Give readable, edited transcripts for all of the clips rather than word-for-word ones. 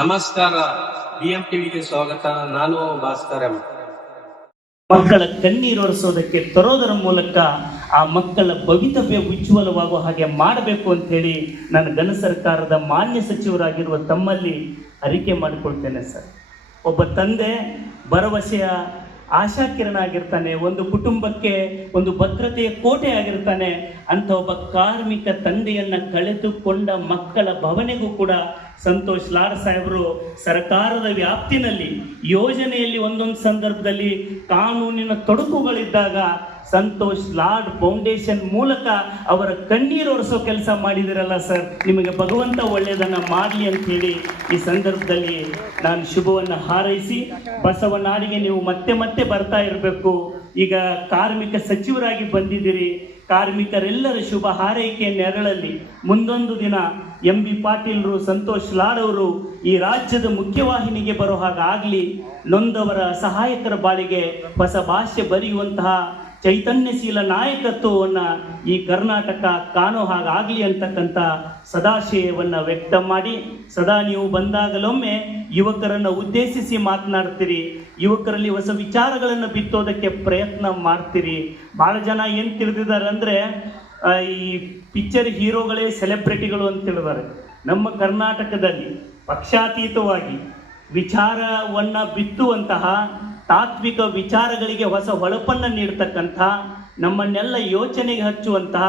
ನಮಸ್ಕಾರ. BM ಟಿವಿಗೆ ಸ್ವಾಗತ. ನಾನು ಭಾಸ್ಕರ್ ಎಂ. ಮಕ್ಕಳ ಕಣ್ಣೀರೊರೆಸೋದಕ್ಕೆ ತರೋದರ ಮೂಲಕ ಆ ಮಕ್ಕಳ ಭವಿತವ್ಯ ಉಜ್ವಲವಾಗುವ ಹಾಗೆ ಮಾಡಬೇಕು ಅಂತ ಹೇಳಿ ನಾನು ಘನ ಸರ್ಕಾರದ ಮಾನ್ಯ ಸಚಿವರಾಗಿರುವ ತಮ್ಮಲ್ಲಿ ಅರಿಕೆ ಮಾಡಿಕೊಳ್ತೇನೆ ಸರ್. ಒಬ್ಬ ತಂದೆ ಭರವಸೆಯ ಆಶಾಕಿರಣ ಆಗಿರ್ತಾನೆ, ಒಂದು ಕುಟುಂಬಕ್ಕೆ ಒಂದು ಭದ್ರತೆಯ ಕೋಟೆ ಆಗಿರ್ತಾನೆ. ಅಂತ ಒಬ್ಬ ಕಾರ್ಮಿಕ ತಂದೆಯನ್ನ ಕಳೆದುಕೊಂಡ ಮಕ್ಕಳ ಭವನೆಗೂ ಕೂಡ ಸಂತೋಷ್ ಲಾಡ್ ಸಾಹೇಬರು ಸರ್ಕಾರದ ವ್ಯಾಪ್ತಿನಲ್ಲಿ ಯೋಜನೆಯಲ್ಲಿ ಒಂದೊಂದು ಸಂದರ್ಭದಲ್ಲಿ ಕಾನೂನಿನ ತೊಡಕುಗಳಿದ್ದಾಗ ಸಂತೋಷ್ ಲಾಡ್ ಫೌಂಡೇಶನ್ ಮೂಲಕ ಅವರ ಕಣ್ಣೀರೊರೆಸೋ ಕೆಲಸ ಮಾಡಿದಿರಲ್ಲ ಸರ್, ನಿಮಗೆ ಭಗವಂತ ಒಳ್ಳೆಯದನ್ನ ಮಾಡಲಿ ಅಂತ ಹೇಳಿ ಈ ಸಂದರ್ಭದಲ್ಲಿ ನಾನು ಶುಭವನ್ನು ಹಾರೈಸಿ, ಬಸವನಾಡಿಗೆ ನೀವು ಮತ್ತೆ ಮತ್ತೆ ಬರ್ತಾ ಇರಬೇಕು. ಈಗ ಕಾರ್ಮಿಕ ಸಚಿವರಾಗಿ ಬಂದಿದ್ದೀರಿ, ಕಾರ್ಮಿಕರೆಲ್ಲರ ಶುಭ ಹಾರೈಕೆ ನೆರಳಲ್ಲಿ ಮುಂದೊಂದು ದಿನ MB ಪಾಟೀಲ್ರು, ಸಂತೋಷ್ ಲಾಡ್ ಅವರು ಈ ರಾಜ್ಯದ ಮುಖ್ಯವಾಹಿನಿಗೆ ಬರೋ ಹಾಗಾಗಲಿ, ನೊಂದವರ ಸಹಾಯಕರ ಬಾಳಿಗೆ ಹೊಸ ಭಾಷೆ ಬರೆಯುವಂತಹ ಚೈತನ್ಯಶೀಲ ನಾಯಕತ್ವವನ್ನು ಈ ಕರ್ನಾಟಕ ಕಾಣೋ ಹಾಗಾಗಲಿ ಅಂತಕ್ಕಂಥ ಸದಾಶಯವನ್ನು ವ್ಯಕ್ತ ಮಾಡಿ, ಸದಾ ನೀವು ಬಂದಾಗಲೊಮ್ಮೆ ಯುವಕರನ್ನು ಉದ್ದೇಶಿಸಿ ಮಾತನಾಡ್ತೀರಿ, ಯುವಕರಲ್ಲಿ ಹೊಸ ವಿಚಾರಗಳನ್ನು ಬಿತ್ತೋದಕ್ಕೆ ಪ್ರಯತ್ನ ಮಾಡ್ತೀರಿ. ಭಾಳ ಜನ ಏನು ತಿಳಿದಿದ್ದಾರೆ ಅಂದರೆ ಈ ಪಿಕ್ಚರ್ ಹೀರೋಗಳೇ ಸೆಲೆಬ್ರಿಟಿಗಳು ಅಂತ ತಿಳಿದಾರೆ. ನಮ್ಮ ಕರ್ನಾಟಕದಲ್ಲಿ ಪಕ್ಷಾತೀತವಾಗಿ ವಿಚಾರವನ್ನು ಬಿತ್ತುವಂತಹ ತಾತ್ವಿಕ ವಿಚಾರಗಳಿಗೆ ಹೊಸ ಹೊಳಪನ್ನು ನೀಡ್ತಕ್ಕಂಥ, ನಮ್ಮನ್ನೆಲ್ಲ ಯೋಚನೆಗೆ ಹಚ್ಚುವಂತಹ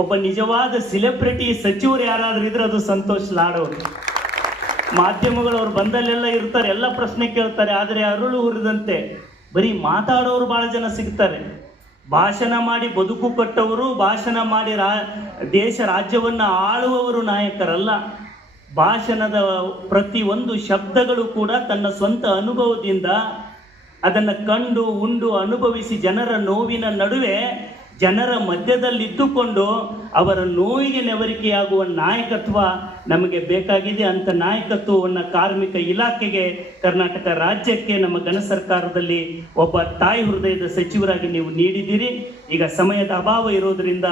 ಒಬ್ಬ ನಿಜವಾದ ಸೆಲೆಬ್ರಿಟಿ ಸಚಿವರು ಯಾರಾದರೂ ಇದ್ರೆ ಅದು ಸಂತೋಷ್ ಲಾಡ್ ಅವರು. ಮಾಧ್ಯಮಗಳು ಅವ್ರು ಬಂದಲ್ಲೆಲ್ಲ ಇರ್ತಾರೆ, ಎಲ್ಲ ಪ್ರಶ್ನೆ ಕೇಳ್ತಾರೆ, ಆದರೆ ಅರುಳು ಹುರಿದಂತೆ ಬರೀ ಮಾತಾಡೋರು ಭಾಳ ಜನ ಸಿಗ್ತಾರೆ. ಭಾಷಣ ಮಾಡಿ ಬದುಕು ಕಟ್ಟವರು, ಭಾಷಣ ಮಾಡಿ ದೇಶ ರಾಜ್ಯವನ್ನು ಆಳುವವರು ನಾಯಕರಲ್ಲ. ಭಾಷಣದ ಪ್ರತಿಯೊಂದು ಶಬ್ದಗಳು ಕೂಡ ತನ್ನ ಸ್ವಂತ ಅನುಭವದಿಂದ ಅದನ್ನು ಕಂಡು ಉಂಡು ಅನುಭವಿಸಿ ಜನರ ನೋವಿನ ನಡುವೆ ಜನರ ಮಧ್ಯದಲ್ಲಿದ್ದುಕೊಂಡು ಅವರ ನೋವಿಗೆ ನೆವರಿಕೆಯಾಗುವ ನಾಯಕತ್ವ ನಮಗೆ ಬೇಕಾಗಿದೆ. ಅಂಥ ನಾಯಕತ್ವವನ್ನು ಕಾರ್ಮಿಕ ಇಲಾಖೆಗೆ, ಕರ್ನಾಟಕ ರಾಜ್ಯಕ್ಕೆ ನಮ್ಮ ಘನ ಸರ್ಕಾರದಲ್ಲಿ ಒಬ್ಬ ತಾಯಿ ಹೃದಯದ ಸಚಿವರಾಗಿ ನೀವು ನೀಡಿದ್ದೀರಿ. ಈಗ ಸಮಯದ ಅಭಾವ ಇರೋದರಿಂದ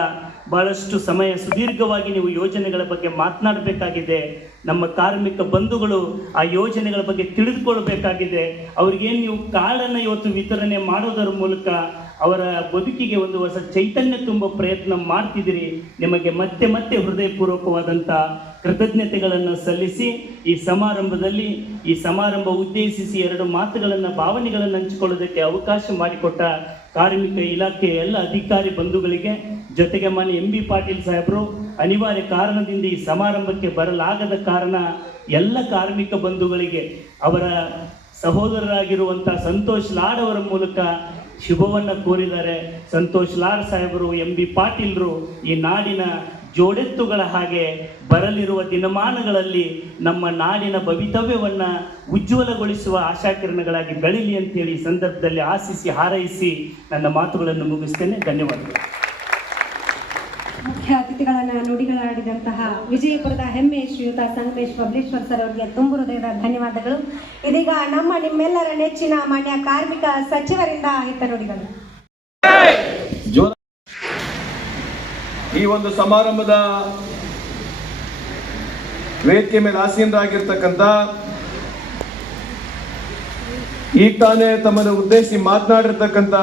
ಬಹಳಷ್ಟು ಸಮಯ ಸುದೀರ್ಘವಾಗಿ ನೀವು ಯೋಜನೆಗಳ ಬಗ್ಗೆ ಮಾತನಾಡಬೇಕಾಗಿದೆ. ನಮ್ಮ ಕಾರ್ಮಿಕ ಬಂಧುಗಳು ಆ ಯೋಜನೆಗಳ ಬಗ್ಗೆ ತಿಳಿದುಕೊಳ್ಬೇಕಾಗಿದೆ. ಅವ್ರಿಗೇನು ನೀವು ಕಾರ್ಡನ್ನು ಇವತ್ತು ವಿತರಣೆ ಮಾಡೋದರ ಮೂಲಕ ಅವರ ಬದುಕಿಗೆ ಒಂದು ಹೊಸ ಚೈತನ್ಯ ತುಂಬ ಪ್ರಯತ್ನ ಮಾಡ್ತಿದ್ದೀರಿ. ನಿಮಗೆ ಮತ್ತೆ ಮತ್ತೆ ಹೃದಯಪೂರ್ವಕವಾದಂಥ ಕೃತಜ್ಞತೆಗಳನ್ನು ಸಲ್ಲಿಸಿ ಈ ಸಮಾರಂಭ ಉದ್ದೇಶಿಸಿ ಎರಡು ಮಾತುಗಳನ್ನು, ಭಾವನೆಗಳನ್ನು ಹಂಚಿಕೊಳ್ಳೋದಕ್ಕೆ ಅವಕಾಶ ಮಾಡಿಕೊಟ್ಟ ಕಾರ್ಮಿಕ ಇಲಾಖೆಯ ಎಲ್ಲ ಅಧಿಕಾರಿ ಬಂಧುಗಳಿಗೆ, ಜೊತೆಗೆ ಮಾನ್ಯ MB ಪಾಟೀಲ್ ಸಾಹೇಬರು ಅನಿವಾರ್ಯ ಕಾರಣದಿಂದ ಈ ಸಮಾರಂಭಕ್ಕೆ ಬರಲಾಗದ ಕಾರಣ ಎಲ್ಲ ಕಾರ್ಮಿಕ ಬಂಧುಗಳಿಗೆ ಅವರ ಸಹೋದರರಾಗಿರುವಂಥ ಸಂತೋಷ್ ಲಾಡ್ ಅವರ ಮೂಲಕ ಶುಭವನ್ನು ಕೋರಿದ್ದಾರೆ. ಸಂತೋಷ್ ಲಾಡ್ ಸಾಹೇಬರು, MB ಪಾಟೀಲ್ರು ಈ ನಾಡಿನ ಜೋಡೆತ್ತುಗಳ ಹಾಗೆ ಬರಲಿರುವ ದಿನಮಾನಗಳಲ್ಲಿ ನಮ್ಮ ನಾಡಿನ ಭವಿತವ್ಯವನ್ನು ಉಜ್ವಲಗೊಳಿಸುವ ಆಶಾಕಿರಣಗಳಾಗಿ ಬೆಳೀಲಿ ಅಂತೇಳಿ ಈ ಸಂದರ್ಭದಲ್ಲಿ ಆಶಿಸಿ ಹಾರೈಸಿ ನನ್ನ ಮಾತುಗಳನ್ನು ಮುಗಿಸ್ತೇನೆ. ಧನ್ಯವಾದಗಳು. ಮುಖ್ಯ ಅತಿಥಿಗಳನ್ನ ನುಡಿಗಳಾಡಿದಂತಹ ವಿಜಯಪುರದ ಹೆಮ್ಮೆ ಶ್ರೀಯುತ ಸಂಗಮೇಶ್ ಬಬ್ಲೇಶ್ವರ್ ಸರ್ ಅವರಿಗೆ ತುಂಬು ಹೃದಯದ ಧನ್ಯವಾದಗಳು. ಇದೀಗ ನಿಮ್ಮೆಲ್ಲರ ನೆಚ್ಚಿನ ಮಾನ್ಯ ಕಾರ್ಮಿಕ ಸಚಿವರಿಂದ ಹಿತ ನುಡಿಗಳು. ಈ ಒಂದು ಸಮಾರಂಭದ ವೇದಿಕೆ ಮೇಲೆ ಆಸೀನರಾಗಿರ್ತಕ್ಕಂಥ, ಈಗ ತಾನೇ ತಮ್ಮನ್ನು ಉದ್ದೇಶಿಸಿ ಮಾತನಾಡಿರ್ತಕ್ಕಂಥ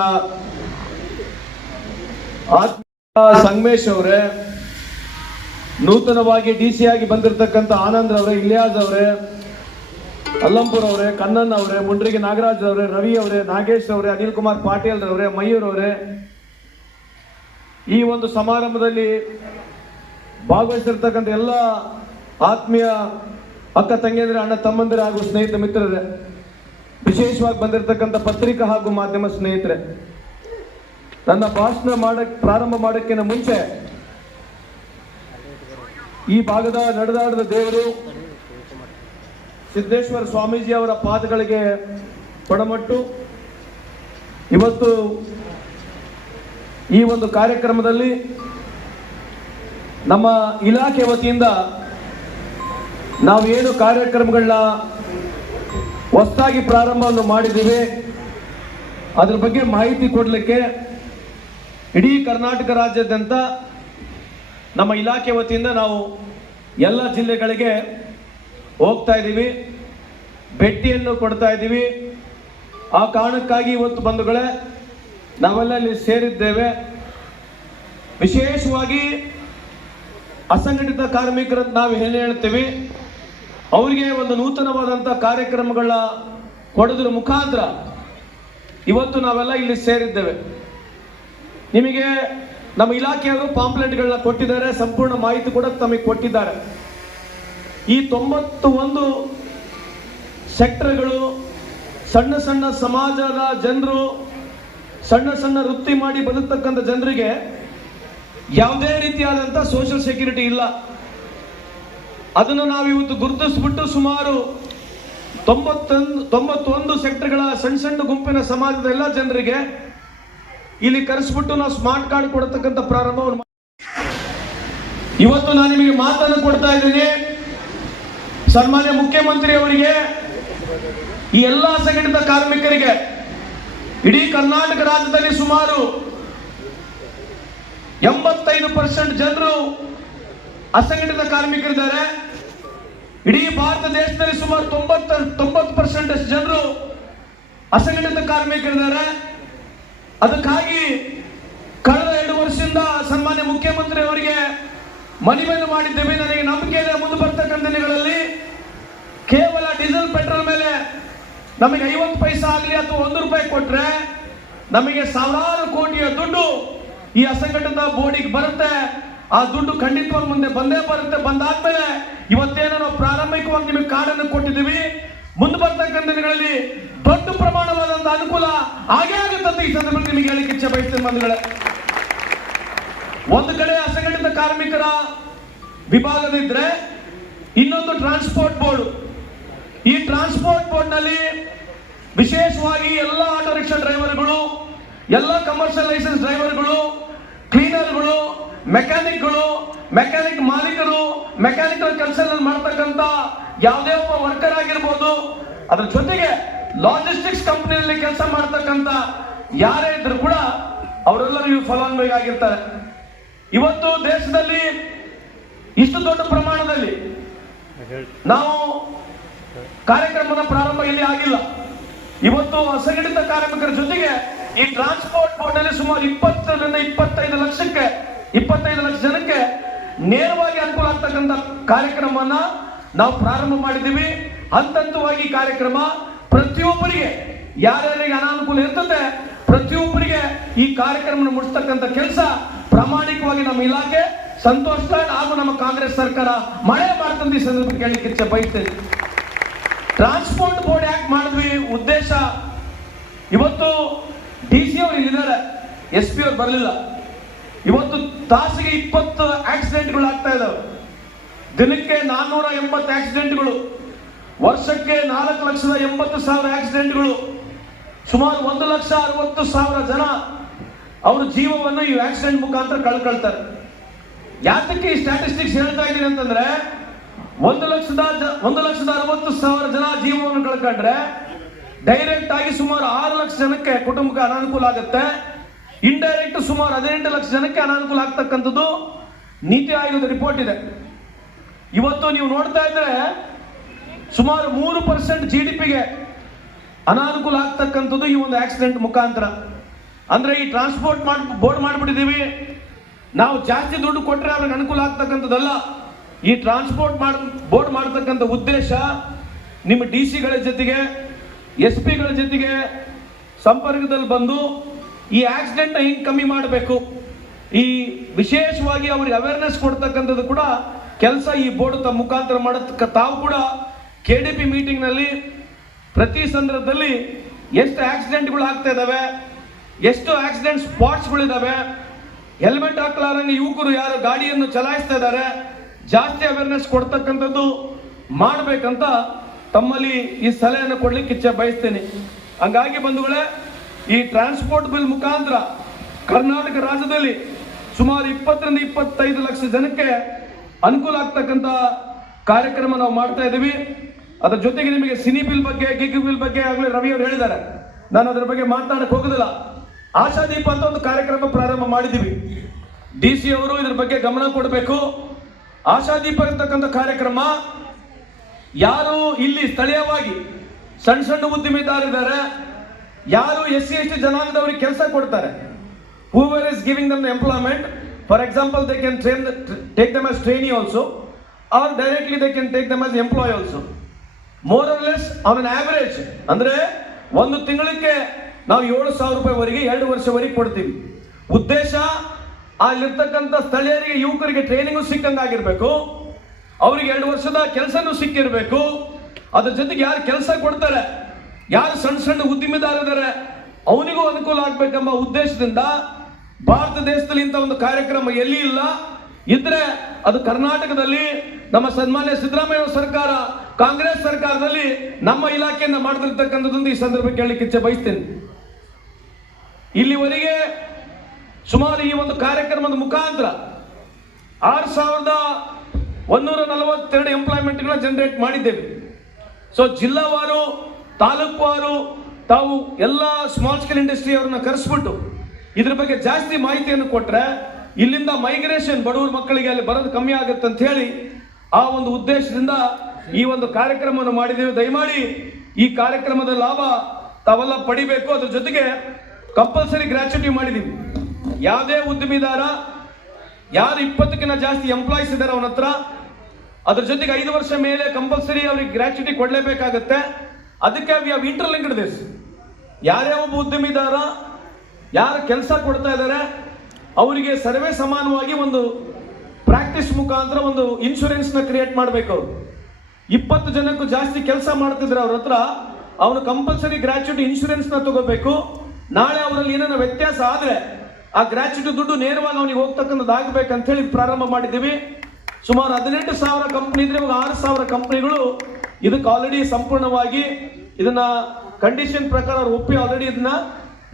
ಸಂಗಮೇಶ್ ಅವರೇ, ನೂತನವಾಗಿ DC ಆಗಿ ಬಂದಿರತಕ್ಕಂಥ ಆನಂದ್ ಅವರೇ, ಇಲಿಯಾಸ್ ಅವರೇ, ಅಲ್ಲಂಪುರ್ ಅವರೇ, ಕಣ್ಣನ್ ಅವರೇ, ಮುಂಡ್ರಿಗೆ ನಾಗರಾಜ್ ಅವರೇ, ರವಿ ಅವರೇ, ನಾಗೇಶ್ ಅವರೇ, ಅನಿಲ್ ಕುಮಾರ್ ಪಾಟೀಲ್ ಅವರೇ, ಮಯೂರ್ ಅವರೇ, ಈ ಒಂದು ಸಮಾರಂಭದಲ್ಲಿ ಭಾಗವಹಿಸಿರ್ತಕ್ಕಂಥ ಎಲ್ಲ ಆತ್ಮೀಯ ಅಕ್ಕ ತಂಗಿಯಂದ್ರೆ, ಅಣ್ಣ ತಮ್ಮಂದಿರ ಹಾಗೂ ಸ್ನೇಹಿತ ಮಿತ್ರರೇ, ವಿಶೇಷವಾಗಿ ಬಂದಿರತಕ್ಕಂಥ ಪತ್ರಿಕಾ ಹಾಗೂ ಮಾಧ್ಯಮ ಸ್ನೇಹಿತರೆ, ನನ್ನ ಭಾಷಣ ಪ್ರಾರಂಭ ಮಾಡೋಕ್ಕಿಂತ ಮುಂಚೆ ಈ ಭಾಗದ ನಡೆದಾಡದ ದೇವರು ಸಿದ್ದೇಶ್ವರ ಸ್ವಾಮೀಜಿ ಅವರ ಪಾದಗಳಿಗೆ ಕೊಡಮಟ್ಟು ಇವತ್ತು ಈ ಒಂದು ಕಾರ್ಯಕ್ರಮದಲ್ಲಿ ನಮ್ಮ ಇಲಾಖೆ ವತಿಯಿಂದ ನಾವೇನು ಕಾರ್ಯಕ್ರಮಗಳನ್ನ ಹೊಸದಾಗಿ ಪ್ರಾರಂಭವನ್ನು ಮಾಡಿದ್ದೀವಿ ಅದ್ರ ಬಗ್ಗೆ ಮಾಹಿತಿ ಕೊಡಲಿಕ್ಕೆ ಇಡೀ ಕರ್ನಾಟಕ ರಾಜ್ಯಾದ್ಯಂತ ನಮ್ಮ ಇಲಾಖೆ ವತಿಯಿಂದ ನಾವು ಎಲ್ಲ ಜಿಲ್ಲೆಗಳಿಗೆ ಹೋಗ್ತಾ ಇದ್ದೀವಿ. ಭೇಟಿಯನ್ನು ಕೊಡ್ತಾ ಇದ್ದೀವಿ. ಆ ಕಾರಣಕ್ಕಾಗಿ ಇವತ್ತು ಬಂಧುಗಳೇ ನಾವೆಲ್ಲ ಇಲ್ಲಿ ಸೇರಿದ್ದೇವೆ. ವಿಶೇಷವಾಗಿ ಅಸಂಘಟಿತ ಕಾರ್ಮಿಕರಂತ ನಾವು ಹೇಳ್ತೀವಿ, ಅವರಿಗೆ ಒಂದು ನೂತನವಾದಂಥ ಕಾರ್ಯಕ್ರಮಗಳ ಕೊಡೋದ್ರ ಮುಖಾಂತರ ಇವತ್ತು ನಾವೆಲ್ಲ ಇಲ್ಲಿ ಸೇರಿದ್ದೇವೆ. ನಿಮಗೆ ನಮ್ಮ ಇಲಾಖೆಯವರು ಪಾಂಪ್ಲೆಟ್ಗಳನ್ನ ಕೊಟ್ಟಿದ್ದಾರೆ, ಸಂಪೂರ್ಣ ಮಾಹಿತಿ ಕೂಡ ತಮಗೆ ಕೊಟ್ಟಿದ್ದಾರೆ. ಈ 91 ಸೆಕ್ಟರ್ಗಳು ಸಣ್ಣ ಸಣ್ಣ ಸಮಾಜದ ಜನರು, ಸಣ್ಣ ಸಣ್ಣ ವೃತ್ತಿ ಮಾಡಿ ಬದುಕ್ತಕ್ಕಂಥ ಜನರಿಗೆ ಯಾವುದೇ ರೀತಿಯಾದಂಥ ಸೋಷಿಯಲ್ ಸೆಕ್ಯೂರಿಟಿ ಇಲ್ಲ. ಅದನ್ನು ನಾವು ಇವತ್ತು ಗುರುತಿಸ್ಬಿಟ್ಟು ಸುಮಾರು 91 ಸೆಕ್ಟರ್ಗಳ ಸಣ್ಣ ಸಣ್ಣ ಗುಂಪಿನ ಸಮಾಜದ ಎಲ್ಲ ಜನರಿಗೆ ಇಲ್ಲಿ ಕರೆಸ್ಬಿಟ್ಟು ನಾವು ಸ್ಮಾರ್ಟ್ ಕಾರ್ಡ್ ಕೊಡತಕ್ಕಂಥ ಪ್ರಾರಂಭವನ್ನು ಇವತ್ತು ನಾನು ನಿಮಗೆ ಮಾತನ್ನು ಕೊಡ್ತಾ ಇದ್ದೀನಿ. ಸನ್ಮಾನ್ಯ ಮುಖ್ಯಮಂತ್ರಿ ಅವರಿಗೆ, ಈ ಎಲ್ಲ ಅಸಂಘಟಿತ ಕಾರ್ಮಿಕರಿಗೆ, ಇಡೀ ಕರ್ನಾಟಕ ರಾಜ್ಯದಲ್ಲಿ ಸುಮಾರು 85% ಜನರು ಅಸಂಘಟಿತ ಕಾರ್ಮಿಕರಿದ್ದಾರೆ. ಇಡೀ ಭಾರತ ದೇಶದಲ್ಲಿ ಸುಮಾರು 90% ಜನರು ಅಸಂಘಟಿತ ಕಾರ್ಮಿಕರಿದ್ದಾರೆ. ಅದಕ್ಕಾಗಿ ಕಳೆದ 2 ವರ್ಷದಿಂದ ಸನ್ಮಾನ್ಯ ಮುಖ್ಯಮಂತ್ರಿ ಅವರಿಗೆ ಮನವಿಯನ್ನು ಮಾಡಿದ್ದೇವೆ. ನನಗೆ ನಂಬಿಕೆ ಇದೆ, ಮುಂದೆ ಬರ್ತಕ್ಕಂಥ ದಿನಗಳಲ್ಲಿ ಕೇವಲ ಡೀಸೆಲ್ ಪೆಟ್ರೋಲ್ ಮೇಲೆ ನಮಗೆ 50 ಪೈಸೆ ಆಗಲಿ ಅಥವಾ 1 ರೂಪಾಯಿ ಕೊಟ್ರೆ ನಮಗೆ ಸಾವಿರಾರು ಕೋಟಿಯ ದುಡ್ಡು ಈ ಅಸಂಘಟಿತ ಬೋರ್ಡಿಗೆ ಬರುತ್ತೆ. ಆ ದುಡ್ಡು ಖಂಡಿತವಾಗಿ ಮುಂದೆ ಬಂದೇ ಬರುತ್ತೆ. ಬಂದಾದ್ಮೇಲೆ ಇವತ್ತೇನೋ ನಾವು ಪ್ರಾರಂಭಿಕವಾಗಿ ನಿಮಗೆ ಕಾರ್ಡನ್ನು ಕೊಟ್ಟಿದ್ದೀವಿ. ಮುಂದೆ ಬರ್ತಕ್ಕಂಥ ದಿನಗಳಲ್ಲಿ ದೊಡ್ಡ ಪ್ರಮಾಣವಾದಂತಹ ಅನುಕೂಲ ಆಗೇ ಆಗುತ್ತದೆ. ಈ ಸಂದರ್ಭದಲ್ಲಿ ನಿಮಗೆ ಹೇಳಿಕ್ಕೆ ಇಚ್ಛೆ ಬಯಸ್ತೇನೆ ಬಂಧುಗಳೇ. ಒಂದು ಕಡೆ ಅಸಂಘಟಿತ ಕಾರ್ಮಿಕರ ವಿಭಾಗದಿದ್ರೆ ಇನ್ನೊಂದು ಟ್ರಾನ್ಸ್ಪೋರ್ಟ್ ಬೋರ್ಡ್. ಈ ಟ್ರಾನ್ಸ್ಪೋರ್ಟ್ ಬೋರ್ಡ್ ನಲ್ಲಿ ವಿಶೇಷವಾಗಿ ಎಲ್ಲ ಆಟೋ ರಿಕ್ಷಾ ಡ್ರೈವರ್ಗಳು, ಎಲ್ಲ ಕಮರ್ಷಿಯಲ್ ಲೈಸೆನ್ಸ್ ಡ್ರೈವರ್ಗಳು, ಕ್ಲೀನರ್ಗಳು, ಮೆಕ್ಯಾನಿಕ್ಗಳು, ಮೆಕ್ಯಾನಿಕ್ ಮಾಲೀಕರು, ಮೆಕ್ಯಾನಿಕಲ್ ಕೆಲಸ ಮಾಡ್ತಕ್ಕಂಥ ಯಾವುದೇ ಒಬ್ಬ ವರ್ಕರ್ ಆಗಿರ್ಬೋದು, ಅದ್ರ ಜೊತೆಗೆ ಲಾಜಿಸ್ಟಿಕ್ಸ್ ಕಂಪನಿಯಲ್ಲಿ ಕೆಲಸ ಮಾಡ್ತಕ್ಕಂಥ ಯಾರೇ ಇದ್ರು ಕೂಡ ಅವರೆಲ್ಲರೂ ಫಲಾನುಭವಿ ಆಗಿರ್ತಾರೆ. ಇವತ್ತು ದೇಶದಲ್ಲಿ ಇಷ್ಟು ದೊಡ್ಡ ಪ್ರಮಾಣದಲ್ಲಿ ನಾವು ಕಾರ್ಯಕ್ರಮದ ಪ್ರಾರಂಭ ಇಲ್ಲಿ ಆಗಿಲ್ಲ. ಇವತ್ತು ಅಸಂಘಟಿತ ಕಾರ್ಮಿಕರ ಜೊತೆಗೆ ಈ ಟ್ರಾನ್ಸ್ಪೋರ್ಟ್ ಬೋರ್ಡ್ ನಲ್ಲಿ ಸುಮಾರು 20 ರಿಂದ 25 ಲಕ್ಷ ಜನಕ್ಕೆ ನೇರವಾಗಿ ಅನುಕೂಲ ಆಗ್ತಕ್ಕಂಥ ಕಾರ್ಯಕ್ರಮವನ್ನ ನಾವು ಪ್ರಾರಂಭ ಮಾಡಿದ್ದೀವಿ. ಹಂತವಾಗಿ ಕಾರ್ಯಕ್ರಮ ಪ್ರತಿಯೊಬ್ಬರಿಗೆ ಯಾರ್ಯಾರಿಗೆ ಅನಾನುಕೂಲ ಇರ್ತದೆ ಪ್ರತಿಯೊಬ್ಬರಿಗೆ ಈ ಕಾರ್ಯಕ್ರಮ ಮುಡಿಸ್ತಕ್ಕಂಥ ಕೆಲಸ ಪ್ರಾಮಾಣಿಕವಾಗಿ ನಮ್ಮ ಇಲಾಖೆ ಸಂತೋಷ ಹಾಗೂ ನಮ್ಮ ಕಾಂಗ್ರೆಸ್ ಸರ್ಕಾರ ಮಾಡ್ತಂತ ಈ ಸಂದರ್ಭದಲ್ಲಿ ಕೇಳಲಿಕ್ಕೆ ಇಚ್ಛೆ ಬಯಸ್ತೇನೆ. ಟ್ರಾನ್ಸ್ಪೋರ್ಟ್ ಬೋರ್ಡ್ ಯಾಕೆ ಮಾಡಿದ್ವಿ ಉದ್ದೇಶ, ಇವತ್ತು DC ಅವರು ಇಲ್ಲಿದ್ದಾರೆ, SP ಅವರು ಬರಲಿಲ್ಲ. ಇವತ್ತು ತಾಸಿಗೆ 20 ಆಕ್ಸಿಡೆಂಟ್ಗಳು ಆಗ್ತಾ ಇದಾವೆ. ದಿನಕ್ಕೆ 480 ಆಕ್ಸಿಡೆಂಟ್ಗಳು, ವರ್ಷಕ್ಕೆ 4,80,000 ಆಕ್ಸಿಡೆಂಟ್ಗಳು, ಸುಮಾರು 1,60,000 ಜನ ಅವರ ಜೀವವನ್ನು ಈ ಆಕ್ಸಿಡೆಂಟ್ ಮುಖಾಂತರ ಕಳ್ಕೊಳ್ತಾರೆ. ಯಾತಕ್ಕೆ ಈ ಸ್ಟ್ಯಾಟಿಸ್ಟಿಕ್ಸ್ ಹೇಳ್ತಾ ಇದ್ದೀನಿ ಅಂತಂದ್ರೆ 1,60,000 ಜನ ಜೀವವನ್ನು ಕಳ್ಕೊಂಡ್ರೆ ಡೈರೆಕ್ಟ್ ಆಗಿ ಸುಮಾರು 6 ಲಕ್ಷ ಜನಕ್ಕೆ ಕುಟುಂಬಕ್ಕೆ ಅನಾನುಕೂಲ ಆಗುತ್ತೆ. ಇಂಡೈರೆಕ್ಟ್ ಸುಮಾರು 18 ಲಕ್ಷ ಜನಕ್ಕೆ ಅನಾನುಕೂಲ ಆಗ್ತಕ್ಕಂಥದ್ದು ನೀತಿ ಆಯೋಗದ ರಿಪೋರ್ಟ್ ಇದೆ. ಇವತ್ತು ನೀವು ನೋಡ್ತಾ ಇದ್ರೆ ಸುಮಾರು 3% GDPಗೆ ಅನಾನುಕೂಲ ಆಗ್ತಕ್ಕಂಥದ್ದು ಈ ಒಂದು ಆಕ್ಸಿಡೆಂಟ್ ಮುಖಾಂತರ. ಅಂದ್ರೆ ಈ ಟ್ರಾನ್ಸ್ಪೋರ್ಟ್ ಬೋರ್ಡ್ ಮಾಡ್ಬಿಟ್ಟಿದೀವಿ, ನಾವು ಜಾಸ್ತಿ ದುಡ್ಡು ಕೊಟ್ಟರೆ ಅವ್ರಿಗೆ ಅನುಕೂಲ ಆಗ್ತಕ್ಕಂಥದ್ದಲ್ಲ. ಈ ಟ್ರಾನ್ಸ್ಪೋರ್ಟ್ ಬೋರ್ಡ್ ಮಾಡತಕ್ಕಂಥ ಉದ್ದೇಶ ನಿಮ್ಮ DC ಗಳ ಜೊತೆಗೆ SP ಗಳ ಜೊತೆಗೆ ಸಂಪರ್ಕದಲ್ಲಿ ಬಂದು ಈ ಆಕ್ಸಿಡೆಂಟ್ ಹೆಂಗ್ ಕಮ್ಮಿ ಮಾಡಬೇಕು, ಈ ವಿಶೇಷವಾಗಿ ಅವ್ರಿಗೆ ಅವೇರ್ನೆಸ್ ಕೊಡ್ತಕ್ಕಂಥದ್ದು ಕೂಡ ಕೆಲಸ ಈ ಬೋರ್ಡ್ ಮುಖಾಂತರ ಮಾಡತಕ್ಕ. ತಾವು ಕೂಡ KDP ಮೀಟಿಂಗ್ ನಲ್ಲಿ ಪ್ರತಿ ಸಂದರ್ಭದಲ್ಲಿ ಎಷ್ಟು ಆಕ್ಸಿಡೆಂಟ್ಗಳು ಆಗ್ತಾ ಇದಾವೆ, ಎಷ್ಟು ಆಕ್ಸಿಡೆಂಟ್ ಸ್ಪಾಟ್ಸ್ಗಳಿದಾವೆ, ಹೆಲ್ಮೆಟ್ ಹಾಕಲಾರಂಗೆ ಯುವಕರು ಯಾರು ಗಾಡಿಯನ್ನು ಚಲಾಯಿಸ್ತಾ ಇದ್ದಾರೆ, ಜಾಸ್ತಿ ಅವೇರ್ನೆಸ್ ಕೊಡ್ತಕ್ಕಂಥದ್ದು ಮಾಡಬೇಕಂತ ತಮ್ಮಲ್ಲಿ ಈ ಸಲಹೆಯನ್ನು ಕೊಡ್ಲಿಕ್ಕೆ ಇಚ್ಛೆ ಬಯಸ್ತೇನೆ. ಹಂಗಾಗಿ ಬಂಧುಗಳೇ, ಈ ಟ್ರಾನ್ಸ್ಪೋರ್ಟ್ ಬಿಲ್ ಮುಖಾಂತರ ಕರ್ನಾಟಕ ರಾಜ್ಯದಲ್ಲಿ ಸುಮಾರು 20 ರಿಂದ 25 ಲಕ್ಷ ಜನಕ್ಕೆ ಅನುಕೂಲ ಆಗ್ತಕ್ಕಂಥ ಕಾರ್ಯಕ್ರಮ ನಾವು ಮಾಡ್ತಾ ಇದ್ದೀವಿ. ಅದರ ಜೊತೆಗೆ ನಿಮಗೆ ಸಿನಿ ಬಿಲ್ ಬಗ್ಗೆ, ಗಿಗ್ ಬಿಲ್ ಬಗ್ಗೆ ಆಗಲೇ ರವಿ ಅವರು ಹೇಳಿದ್ದಾರೆ, ನಾನು ಅದರ ಬಗ್ಗೆ ಮಾತನಾಡಕ್ಕೆ ಹೋಗೋದಿಲ್ಲ. ಆಶಾದೀಪ ಅಂತ ಒಂದು ಕಾರ್ಯಕ್ರಮ ಪ್ರಾರಂಭ ಮಾಡಿದ್ದೀವಿ. DC ಅವರು ಇದ್ರ ಬಗ್ಗೆ ಗಮನ ಕೊಡಬೇಕು. ಆಶಾದೀಪ ಇರ್ತಕ್ಕಂಥ ಕಾರ್ಯಕ್ರಮ ಯಾರು ಇಲ್ಲಿ ಸ್ಥಳೀಯವಾಗಿ ಸಣ್ಣ ಸಣ್ಣ ಉದ್ದಿಮೆದಾರಿದ್ದಾರೆ, ಯಾರು SC/ST ಜನಾಂಗದವರಿಗೆ ಕೆಲಸ ಕೊಡ್ತಾರೆ. Whoever is giving them the employment, for example, they can take them as trainee also, or directly they can take them as employee also. More or less on an average, ಅಂದ್ರೆ ಒಂದು ತಿಂಗಳಿಗೆ ನಾವು 7,000 ರೂಪಾಯಿವರೆಗೆ 2 ವರ್ಷವರೆಗೆ ಕೊಡ್ತೀವಿ. ಉದ್ದೇಶ ಅಲ್ಲಿರ್ತಕ್ಕಂಥ ಸ್ಥಳೀಯರಿಗೆ, ಯುವಕರಿಗೆ ಟ್ರೈನಿಂಗು ಸಿಕ್ಕಂಗಾಗಿರ್ಬೇಕು, ಅವರಿಗೆ 2 ವರ್ಷದ ಕೆಲಸನೂ ಸಿಕ್ಕಿರ್ಬೇಕು. ಅದ್ರ ಜೊತೆಗೆ ಯಾರು ಕೆಲಸ ಕೊಡ್ತಾರೆ, ಯಾರು ಸಣ್ಣ ಸಣ್ಣ ಉದ್ದಿಮೆದಾರರಿದ್ದಾರೆ, ಅವನಿಗೂ ಅನುಕೂಲ ಆಗ್ಬೇಕೆಂಬ ಉದ್ದೇಶದಿಂದ ಭಾರತ ದೇಶದಲ್ಲಿ ಇಂಥ ಒಂದು ಕಾರ್ಯಕ್ರಮ ಎಲ್ಲಿ ಇಲ್ಲ. ಇದ್ರೆ ಅದು ಕರ್ನಾಟಕದಲ್ಲಿ ನಮ್ಮ ಸನ್ಮಾನ್ಯ ಸಿದ್ದರಾಮಯ್ಯ ಸರ್ಕಾರ, ಕಾಂಗ್ರೆಸ್ ಸರ್ಕಾರದಲ್ಲಿ ನಮ್ಮ ಇಲಾಖೆಯನ್ನ ಮಾಡ್ತಿರ್ತಕ್ಕಂಥದ್ದೊಂದು ಈ ಸಂದರ್ಭಕ್ಕೆ ಹೇಳಲಿಕ್ಕೆ ಇಚ್ಛೆ ಬಯಸ್ತೇನೆ. ಇಲ್ಲಿವರೆಗೆ ಸುಮಾರು ಈ ಒಂದು ಕಾರ್ಯಕ್ರಮದ ಮುಖಾಂತರ 6,142 ಎಂಪ್ಲಾಯ್ಮೆಂಟ್ಗಳನ್ನ ಜನರೇಟ್ ಮಾಡಿದ್ದೇವೆ. ಸೊ ಜಿಲ್ಲಾವಾರು, ತಾಲೂಕುವಾರು ತಾವು ಎಲ್ಲ ಸ್ಮಾಲ್ ಸ್ಕೇಲ್ ಇಂಡಸ್ಟ್ರಿ ಅವ್ರನ್ನ ಕರೆಸ್ಬಿಟ್ಟು ಇದ್ರ ಬಗ್ಗೆ ಜಾಸ್ತಿ ಮಾಹಿತಿಯನ್ನು ಕೊಟ್ರೆ ಇಲ್ಲಿಂದ ಮೈಗ್ರೇಷನ್, ಬಡವರ ಮಕ್ಕಳಿಗೆ ಅಲ್ಲಿ ಬರೋದು ಕಮ್ಮಿ ಆಗುತ್ತೆ ಅಂತ ಹೇಳಿ ಆ ಒಂದು ಉದ್ದೇಶದಿಂದ ಈ ಒಂದು ಕಾರ್ಯಕ್ರಮವನ್ನು ಮಾಡಿದ್ದೇವೆ. ದಯಮಾಡಿ ಈ ಕಾರ್ಯಕ್ರಮದ ಲಾಭ ತಾವೆಲ್ಲ ಪಡಿಬೇಕು. ಅದ್ರ ಜೊತೆಗೆ ಕಂಪಲ್ಸರಿ ಗ್ರಾಚ್ಯುಟಿ ಮಾಡಿದೀವಿ. ಯಾವುದೇ ಉದ್ಯಮಿದಾರ ಯಾರು 20ಕ್ಕಿಂತ ಜಾಸ್ತಿ ಎಂಪ್ಲಾಯೀಸ್ ಇದ್ದಾರೆ ಅವನ ಹತ್ರ, ಅದ್ರ ಜೊತೆಗೆ 5 ವರ್ಷ ಮೇಲೆ ಕಂಪಲ್ಸರಿ ಅವ್ರಿಗೆ ಗ್ರಾಚ್ಯುಟಿ ಕೊಡಲೇಬೇಕಾಗತ್ತೆ. ಅದಕ್ಕೆ ವಿ ಹ್ಯಾವ್ ಇಂಟರ್ಲಿಂಕ್ಡ್ ದಿಸ್. ಯಾರೇ ಒಬ್ಬ ಉದ್ಯಮಿದಾರ ಯಾರು ಕೆಲಸ ಕೊಡ್ತಾ ಇದ್ದಾರೆ ಅವರಿಗೆ ಸರ್ವೇ ಸಮಾನವಾಗಿ ಒಂದು ಪ್ರಾಕ್ಟೀಸ್ ಮುಖಾಂತರ ಒಂದು ಇನ್ಶೂರೆನ್ಸ್ ನ ಕ್ರಿಯೇಟ್ ಮಾಡಬೇಕು. 20 ಜನಕ್ಕೂ ಜಾಸ್ತಿ ಕೆಲಸ ಮಾಡ್ತಿದ್ರೆ ಅವ್ರ ಹತ್ರ ಅವನು ಕಂಪಲ್ಸರಿ ಗ್ರಾಚ್ಯುಟಿ ಇನ್ಶೂರೆನ್ಸ್ ನ ತಗೋಬೇಕು. ನಾಳೆ ಅವರಲ್ಲಿ ಏನಾರ ವ್ಯತ್ಯಾಸ ಆದ್ರೆ ಆ ಗ್ರಾಚ್ಯುಟಿ ದುಡ್ಡು ನೇರವಾಗಿ ಅವನಿಗೆ ಹೋಗ್ತಕ್ಕಂಥದ್ದು ಆಗ್ಬೇಕಂತ ಹೇಳಿ ಪ್ರಾರಂಭ ಮಾಡಿದ್ದೀವಿ. ಸುಮಾರು 18,000 ಕಂಪನಿ ಇದ್ರೆ 6,000 ಕಂಪನಿಗಳು ಇದಕ್ಕೆ ಆಲ್ರೆಡಿ ಸಂಪೂರ್ಣವಾಗಿ ಇದನ್ನ ಕಂಡೀಷನ್ ಪ್ರಕಾರ ಅವ್ರು ಒಪ್ಪಿ ಆಲ್ರೆಡಿ ಇದನ್ನ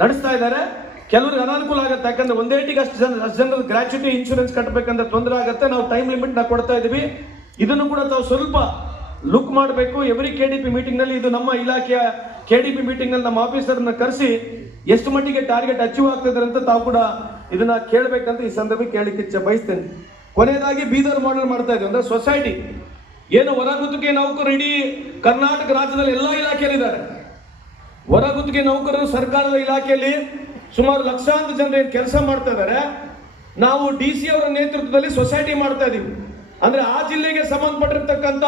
ನಡೆಸ್ತಾ ಇದ್ದಾರೆ. ಕೆಲವರಿಗೆ ಅನಾನುಕೂಲ ಆಗುತ್ತೆ, ಯಾಕಂದ್ರೆ ಒಂದೇಟಿಗೆ ಅಷ್ಟು ಜನರ ಗ್ರಾಚ್ಯುಟಿ ಇನ್ಶೂರೆನ್ಸ್ ಕಟ್ಟಬೇಕಂದ್ರೆ ತೊಂದರೆ ಆಗುತ್ತೆ. ನಾವು ಟೈಮ್ ಲಿಮಿಟ್ ನ ಕೊಡ್ತಾ ಇದೀವಿ. ಇದನ್ನು ಕೂಡ ತಾವು ಸ್ವಲ್ಪ ಲುಕ್ ಮಾಡಬೇಕು. ಎವ್ರಿ KDP ಮೀಟಿಂಗ್ ನಲ್ಲಿ, ಇದು ನಮ್ಮ ಇಲಾಖೆಯ KDP ಮೀಟಿಂಗ್ ನಲ್ಲಿ ನಮ್ಮ ಆಫೀಸರ್ನ ಕರೆಸಿ ಎಷ್ಟು ಮಟ್ಟಿಗೆ ಟಾರ್ಗೆಟ್ ಅಚೀವ್ ಆಗ್ತಿದ್ದಾರೆ ಅಂತ ತಾವು ಕೂಡ ಇದನ್ನ ಕೇಳಬೇಕಂತ ಈ ಸಂದರ್ಭಕ್ಕೆ ಕೇಳಲಿಕ್ಕೆ ಇಚ್ಛೆ ಬಯಸ್ತೇನೆ. ಕೊನೆಯದಾಗಿ ಬೀದರ್ ಮಾಡೆಲ್ ಮಾಡ್ತಾ ಇದ್ದೀವಿ. ಅಂದ್ರೆ ಸೊಸೈಟಿ ಏನು ಹೊರಗುತ್ತಿಗೆ ನೌಕರರು ಇಡೀ ಕರ್ನಾಟಕ ರಾಜ್ಯದಲ್ಲಿ ಎಲ್ಲಾ ಇಲಾಖೆಯಲ್ಲಿದ್ದಾರೆ. ಹೊರಗುತ್ತಿಗೆ ನೌಕರರು ಸರ್ಕಾರದ ಇಲಾಖೆಯಲ್ಲಿ ಸುಮಾರು ಲಕ್ಷಾಂತರ ಜನರು ಏನು ಕೆಲಸ ಮಾಡ್ತಾ ಇದ್ದಾರೆ. ನಾವು DC ಅವರ ನೇತೃತ್ವದಲ್ಲಿ ಸೊಸೈಟಿ ಮಾಡ್ತಾ ಇದೀವಿ. ಅಂದ್ರೆ ಆ ಜಿಲ್ಲೆಗೆ ಸಂಬಂಧಪಟ್ಟಿರ್ತಕ್ಕಂಥ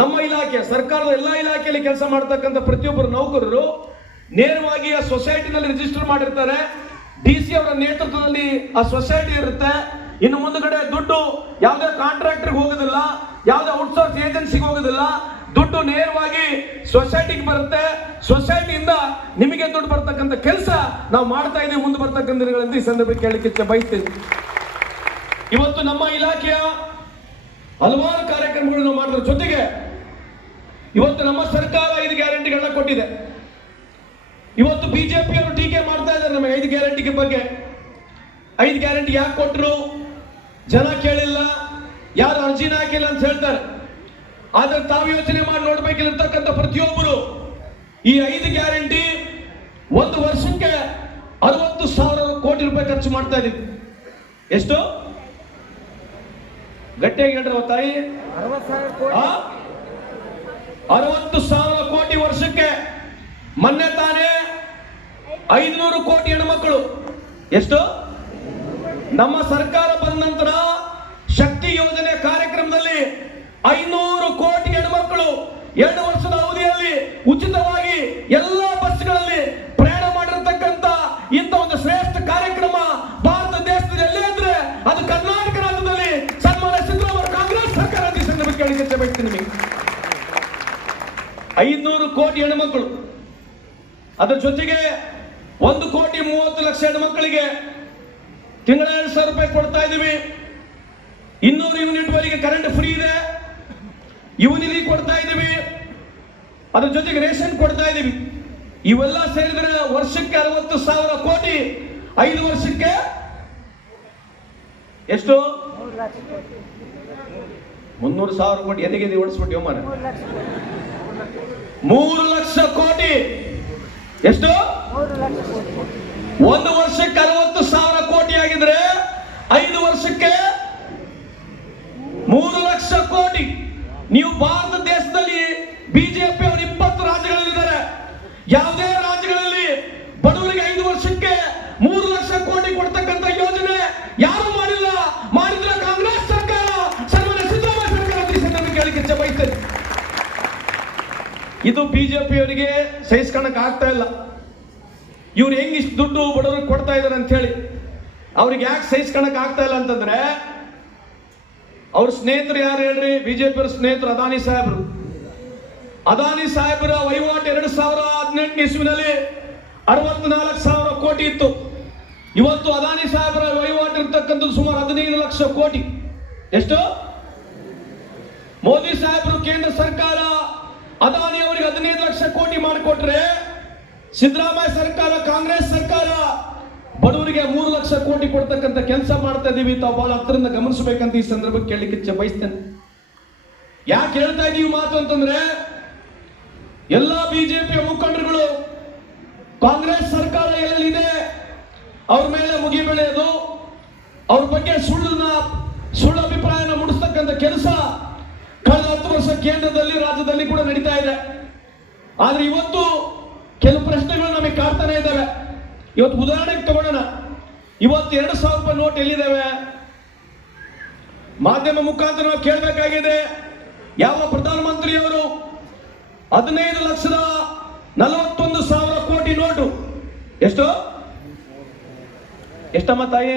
ನಮ್ಮ ಇಲಾಖೆ, ಸರ್ಕಾರದ ಎಲ್ಲಾ ಇಲಾಖೆಯಲ್ಲಿ ಕೆಲಸ ಮಾಡ್ತಕ್ಕಂಥ ಪ್ರತಿಯೊಬ್ಬರು ನೌಕರರು ನೇರವಾಗಿ ಆ ಸೊಸೈಟಿನಲ್ಲಿ ರಿಜಿಸ್ಟರ್ ಮಾಡಿರ್ತಾರೆ. DC ಅವರ ನೇತೃತ್ವದಲ್ಲಿ ಆ ಸೊಸೈಟಿ ಇರುತ್ತೆ. ಇನ್ನು ಮುಂದುಗಡೆ ದುಡ್ಡು ಯಾವುದೇ ಕಾಂಟ್ರಾಕ್ಟರ್ಗೆ ಹೋಗೋದಿಲ್ಲ, ಯಾವುದೇ ಔಟ್ಸೋರ್ಸ್ ಏಜೆನ್ಸಿಗೆ ಹೋಗೋದಿಲ್ಲ. ದುಡ್ಡು ನೇರವಾಗಿ ಸೊಸೈಟಿಗೆ ಬರುತ್ತೆ. ಸೊಸೈಟಿಯಿಂದ ನಿಮಗೆ ದುಡ್ಡು ಬರ್ತಕ್ಕಂಥ ಕೆಲಸ ನಾವು ಮಾಡ್ತಾ ಇದ್ದೀವಿ ಮುಂದೆ ಬರ್ತಕ್ಕಂಥ ದಿನಗಳಲ್ಲಿ. ಈ ಸಂದರ್ಭಕ್ಕೆ ಕೇಳಲಿಕ್ಕೆ ಇಚ್ಛೆ ಬಯಸ್ತೀನಿ. ಇವತ್ತು ನಮ್ಮ ಇಲಾಖೆಯ ಹಲವಾರು ಕಾರ್ಯಕ್ರಮಗಳನ್ನು ಮಾಡಿದ್ರ ಜೊತೆಗೆ ಇವತ್ತು ನಮ್ಮ ಸರ್ಕಾರ 5 ಗ್ಯಾರಂಟಿಗಳನ್ನ ಕೊಟ್ಟಿದೆ. ಇವತ್ತು ಬಿಜೆಪಿ ಅವರು ಟೀಕೆ ಮಾಡ್ತಾ ಇದ್ದಾರೆ ನಮಗೆ 5 ಗ್ಯಾರಂಟಿ ಬಗ್ಗೆ. 5 ಗ್ಯಾರಂಟಿ ಯಾಕೆ ಕೊಟ್ಟರು, ಜನ ಕೇಳಿಲ್ಲ, ಯಾರು ಅರ್ಜಿನ ಹಾಕಿಲ್ಲ ಅಂತ ಹೇಳ್ತಾರೆ. ಆದ್ರೆ ತಾವು ಯೋಚನೆ ಮಾಡಿ ನೋಡ್ಬೇಕಿರ್ತಕ್ಕಂಥ ಪ್ರತಿಯೊಬ್ಬರು ಈ 5 ಗ್ಯಾರಂಟಿ ಒಂದು ವರ್ಷಕ್ಕೆ 60,000 ಕೋಟಿ ರೂಪಾಯಿ ಖರ್ಚು ಮಾಡ್ತಾ ಇದೀವಿ. ಎಷ್ಟು? ಗಟ್ಟಿಯಾಗಿ ಹೇಳ್ರಿ ತಾಯಿ. 60,000 ಕೋಟಿ ವರ್ಷಕ್ಕೆ. ಮೊನ್ನೆ ತಾನೇ 500 ಕೋಟಿ ಹೆಣ್ಮಕ್ಳು. ಎಷ್ಟು? ನಮ್ಮ ಸರ್ಕಾರ ಬಂದ ನಂತರ ಶಕ್ತಿ ಯೋಜನೆ ಕಾರ್ಯಕ್ರಮದಲ್ಲಿ 500 ಕೋಟಿ ಹೆಣ್ಮಕ್ಳು 2 ವರ್ಷದ ಅವಧಿಯಲ್ಲಿ ಉಚಿತವಾಗಿ ಎಲ್ಲಾ ಬಸ್ಗಳಲ್ಲಿ ಪ್ರಯಾಣ ಮಾಡಿರತಕ್ಕಂತ ಇಂಥ ಒಂದು ಶ್ರೇಷ್ಠ ಕಾರ್ಯಕ್ರಮ ಭಾರತ ದೇಶದಲ್ಲಿ ಎಲ್ಲೇ ಇದ್ರೆ ಅದು ಕರ್ನಾಟಕ ರಾಜ್ಯದಲ್ಲಿ ಸನ್ಮಾನ್ಯ ಸಿದ್ದರಾಮಯ್ಯ ಕಾಂಗ್ರೆಸ್ ಸರ್ಕಾರ ಕೇಳಿಕೆ ಬಿಡ್ತೀನಿ ನಿಮಗೆ. 500 ಕೋಟಿ ಹೆಣ್ಮಕ್ಳು, ಅದರ ಜೊತೆಗೆ 1,30,00,000 ಹೆಣ್ಮಕ್ಳಿಗೆ ತಿಂಗಳ 2,000 ರೂಪಾಯಿ ಕೊಡ್ತಾ ಇದೀವಿ. 200 ಯೂನಿಟ್ ವರೆಗೆ ಕರೆಂಟ್ ಫ್ರೀ ಇದೆ. ಯೂನಿಲಿ ಕೊಡ್ತಾ ಇದೀವಿ. ಅದ್ರ ಜೊತೆಗೆ ರೇಷನ್ ಕೊಡ್ತಾ ಇದೀವಿ. ಇವೆಲ್ಲ ಸೇರಿದ್ರೆ ವರ್ಷಕ್ಕೆ 60,000 ಕೋಟಿ. 5 ವರ್ಷಕ್ಕೆ ಎಷ್ಟು? 300,000 ಕೋಟಿ. ಎದೆಗೆ ಓಡಿಸ್ಬಿಟ್ಟು ಮಾರ 3 ಲಕ್ಷ ಕೋಟಿ. ಎಷ್ಟು? 1 ವರ್ಷಕ್ಕೆ 60,000 ಕೋಟಿ ಆಗಿದ್ರೆ 5 ವರ್ಷಕ್ಕೆ 3 ಲಕ್ಷ ಕೋಟಿ. ನೀವು ಭಾರತ ದೇಶದಲ್ಲಿ ಬಿಜೆಪಿ ಅವರು 20 ರಾಜ್ಯಗಳಲ್ಲಿ ಬಿಜೆಪಿಯವರಿಗೆ ಸಹಿಸ್ಕೊಳಕ್ ಆಗ್ತಾ ಇಲ್ಲ. ಇವ್ರು ಹೆಂಗ್ ಇಷ್ಟು ದುಡ್ಡು ಬಡವರಿಗೆ ಕೊಡ್ತಾ ಇದಾರೆ ಅಂತ ಹೇಳಿ. ಅವ್ರಿಗೆ ಯಾಕೆ ಸಹಿಸ್ಕೊಳಕ್ ಆಗ್ತಾ ಇಲ್ಲ ಅಂತಂದ್ರೆ, ಅವ್ರ ಸ್ನೇಹಿತರು ಯಾರು ಹೇಳ್ರಿ? ಬಿಜೆಪಿ ಸ್ನೇಹಿತರು ಅದಾನಿ ಸಾಹೇಬರು. ಅದಾನಿ ಸಾಹೇಬರ ವಹಿವಾಟು 2018 ಇಸ್ವಿನಲ್ಲಿ 64,000 ಕೋಟಿ ಇತ್ತು. ಇವತ್ತು ಅದಾನಿ ಸಾಹೇಬರ ವಹಿವಾಟು ಇರ್ತಕ್ಕಂಥದ್ದು ಸುಮಾರು 15 ಲಕ್ಷ ಕೋಟಿ. ಎಷ್ಟು? ಮೋದಿ ಸಾಹೇಬರು ಕೇಂದ್ರ ಸರ್ಕಾರ ಅದಾನಿ ಅವರಿಗೆ 15 ಲಕ್ಷ ಕೋಟಿ ಮಾಡಿಕೊಟ್ರೆ, ಸಿದ್ದರಾಮಯ್ಯ ಸರ್ಕಾರ, ಕಾಂಗ್ರೆಸ್ ಸರ್ಕಾರ ಬಡವರಿಗೆ 3 ಲಕ್ಷ ಕೋಟಿ ಕೊಡ್ತಕ್ಕಂಥ ಕೆಲಸ ಮಾಡ್ತಾ ಇದೀವಿ. ತಾವು ಬಹಳ ಹತ್ತಿರದಿಂದ ಗಮನಿಸಬೇಕಂತ ಈ ಸಂದರ್ಭಕ್ಕೆ ಕೇಳಲಿಕ್ಕೆ ಬಯಸ್ತೇನೆ. ಯಾಕೆ ಹೇಳ್ತಾ ಇದೀವಿ ಮಾತು ಅಂತಂದ್ರೆ, ಎಲ್ಲಾ ಬಿಜೆಪಿಯ ಮುಖಂಡರುಗಳು ಕಾಂಗ್ರೆಸ್ ಸರ್ಕಾರ ಎಲ್ಲೆಲ್ಲಿದೆ ಅವ್ರ ಮೇಲೆ ಮುಗಿ ಬೆಳೆಯೋದು, ಅವ್ರ ಬಗ್ಗೆ ಸುಳ್ಳು ಅಭಿಪ್ರಾಯನ ಮೂಡಿಸ್ತಕ್ಕಂಥ ಕೆಲಸ ಕಳೆದ 10 ವರ್ಷ ಕೇಂದ್ರದಲ್ಲಿ, ರಾಜ್ಯದಲ್ಲಿ ಕೂಡ ನಡೀತಾ ಇದೆ. ಆದ್ರೆ ಇವತ್ತು ಕೆಲವು ಪ್ರಶ್ನೆಗಳು ನಮಗೆ ಕಾಡ್ತಾನೆ ಇದ್ದಾವೆ. ಇವತ್ತು ಉದಾಹರಣೆಗೆ ತಗೊಳ್ಳೋಣ. ಇವತ್ತು 2,000 ರೂಪಾಯಿ ನೋಟ್ ಎಲ್ಲಿದ್ದಾವೆ? ಮಾಧ್ಯಮ ಮುಖಾಂತರ ನಾವು ಕೇಳಬೇಕಾಗಿದೆ. ಯಾವ ಪ್ರಧಾನಮಂತ್ರಿಯವರು 15,41,000 ಕೋಟಿ ನೋಟು, ಎಷ್ಟು? ಎಷ್ಟಮ್ಮ ತಾಯಿ?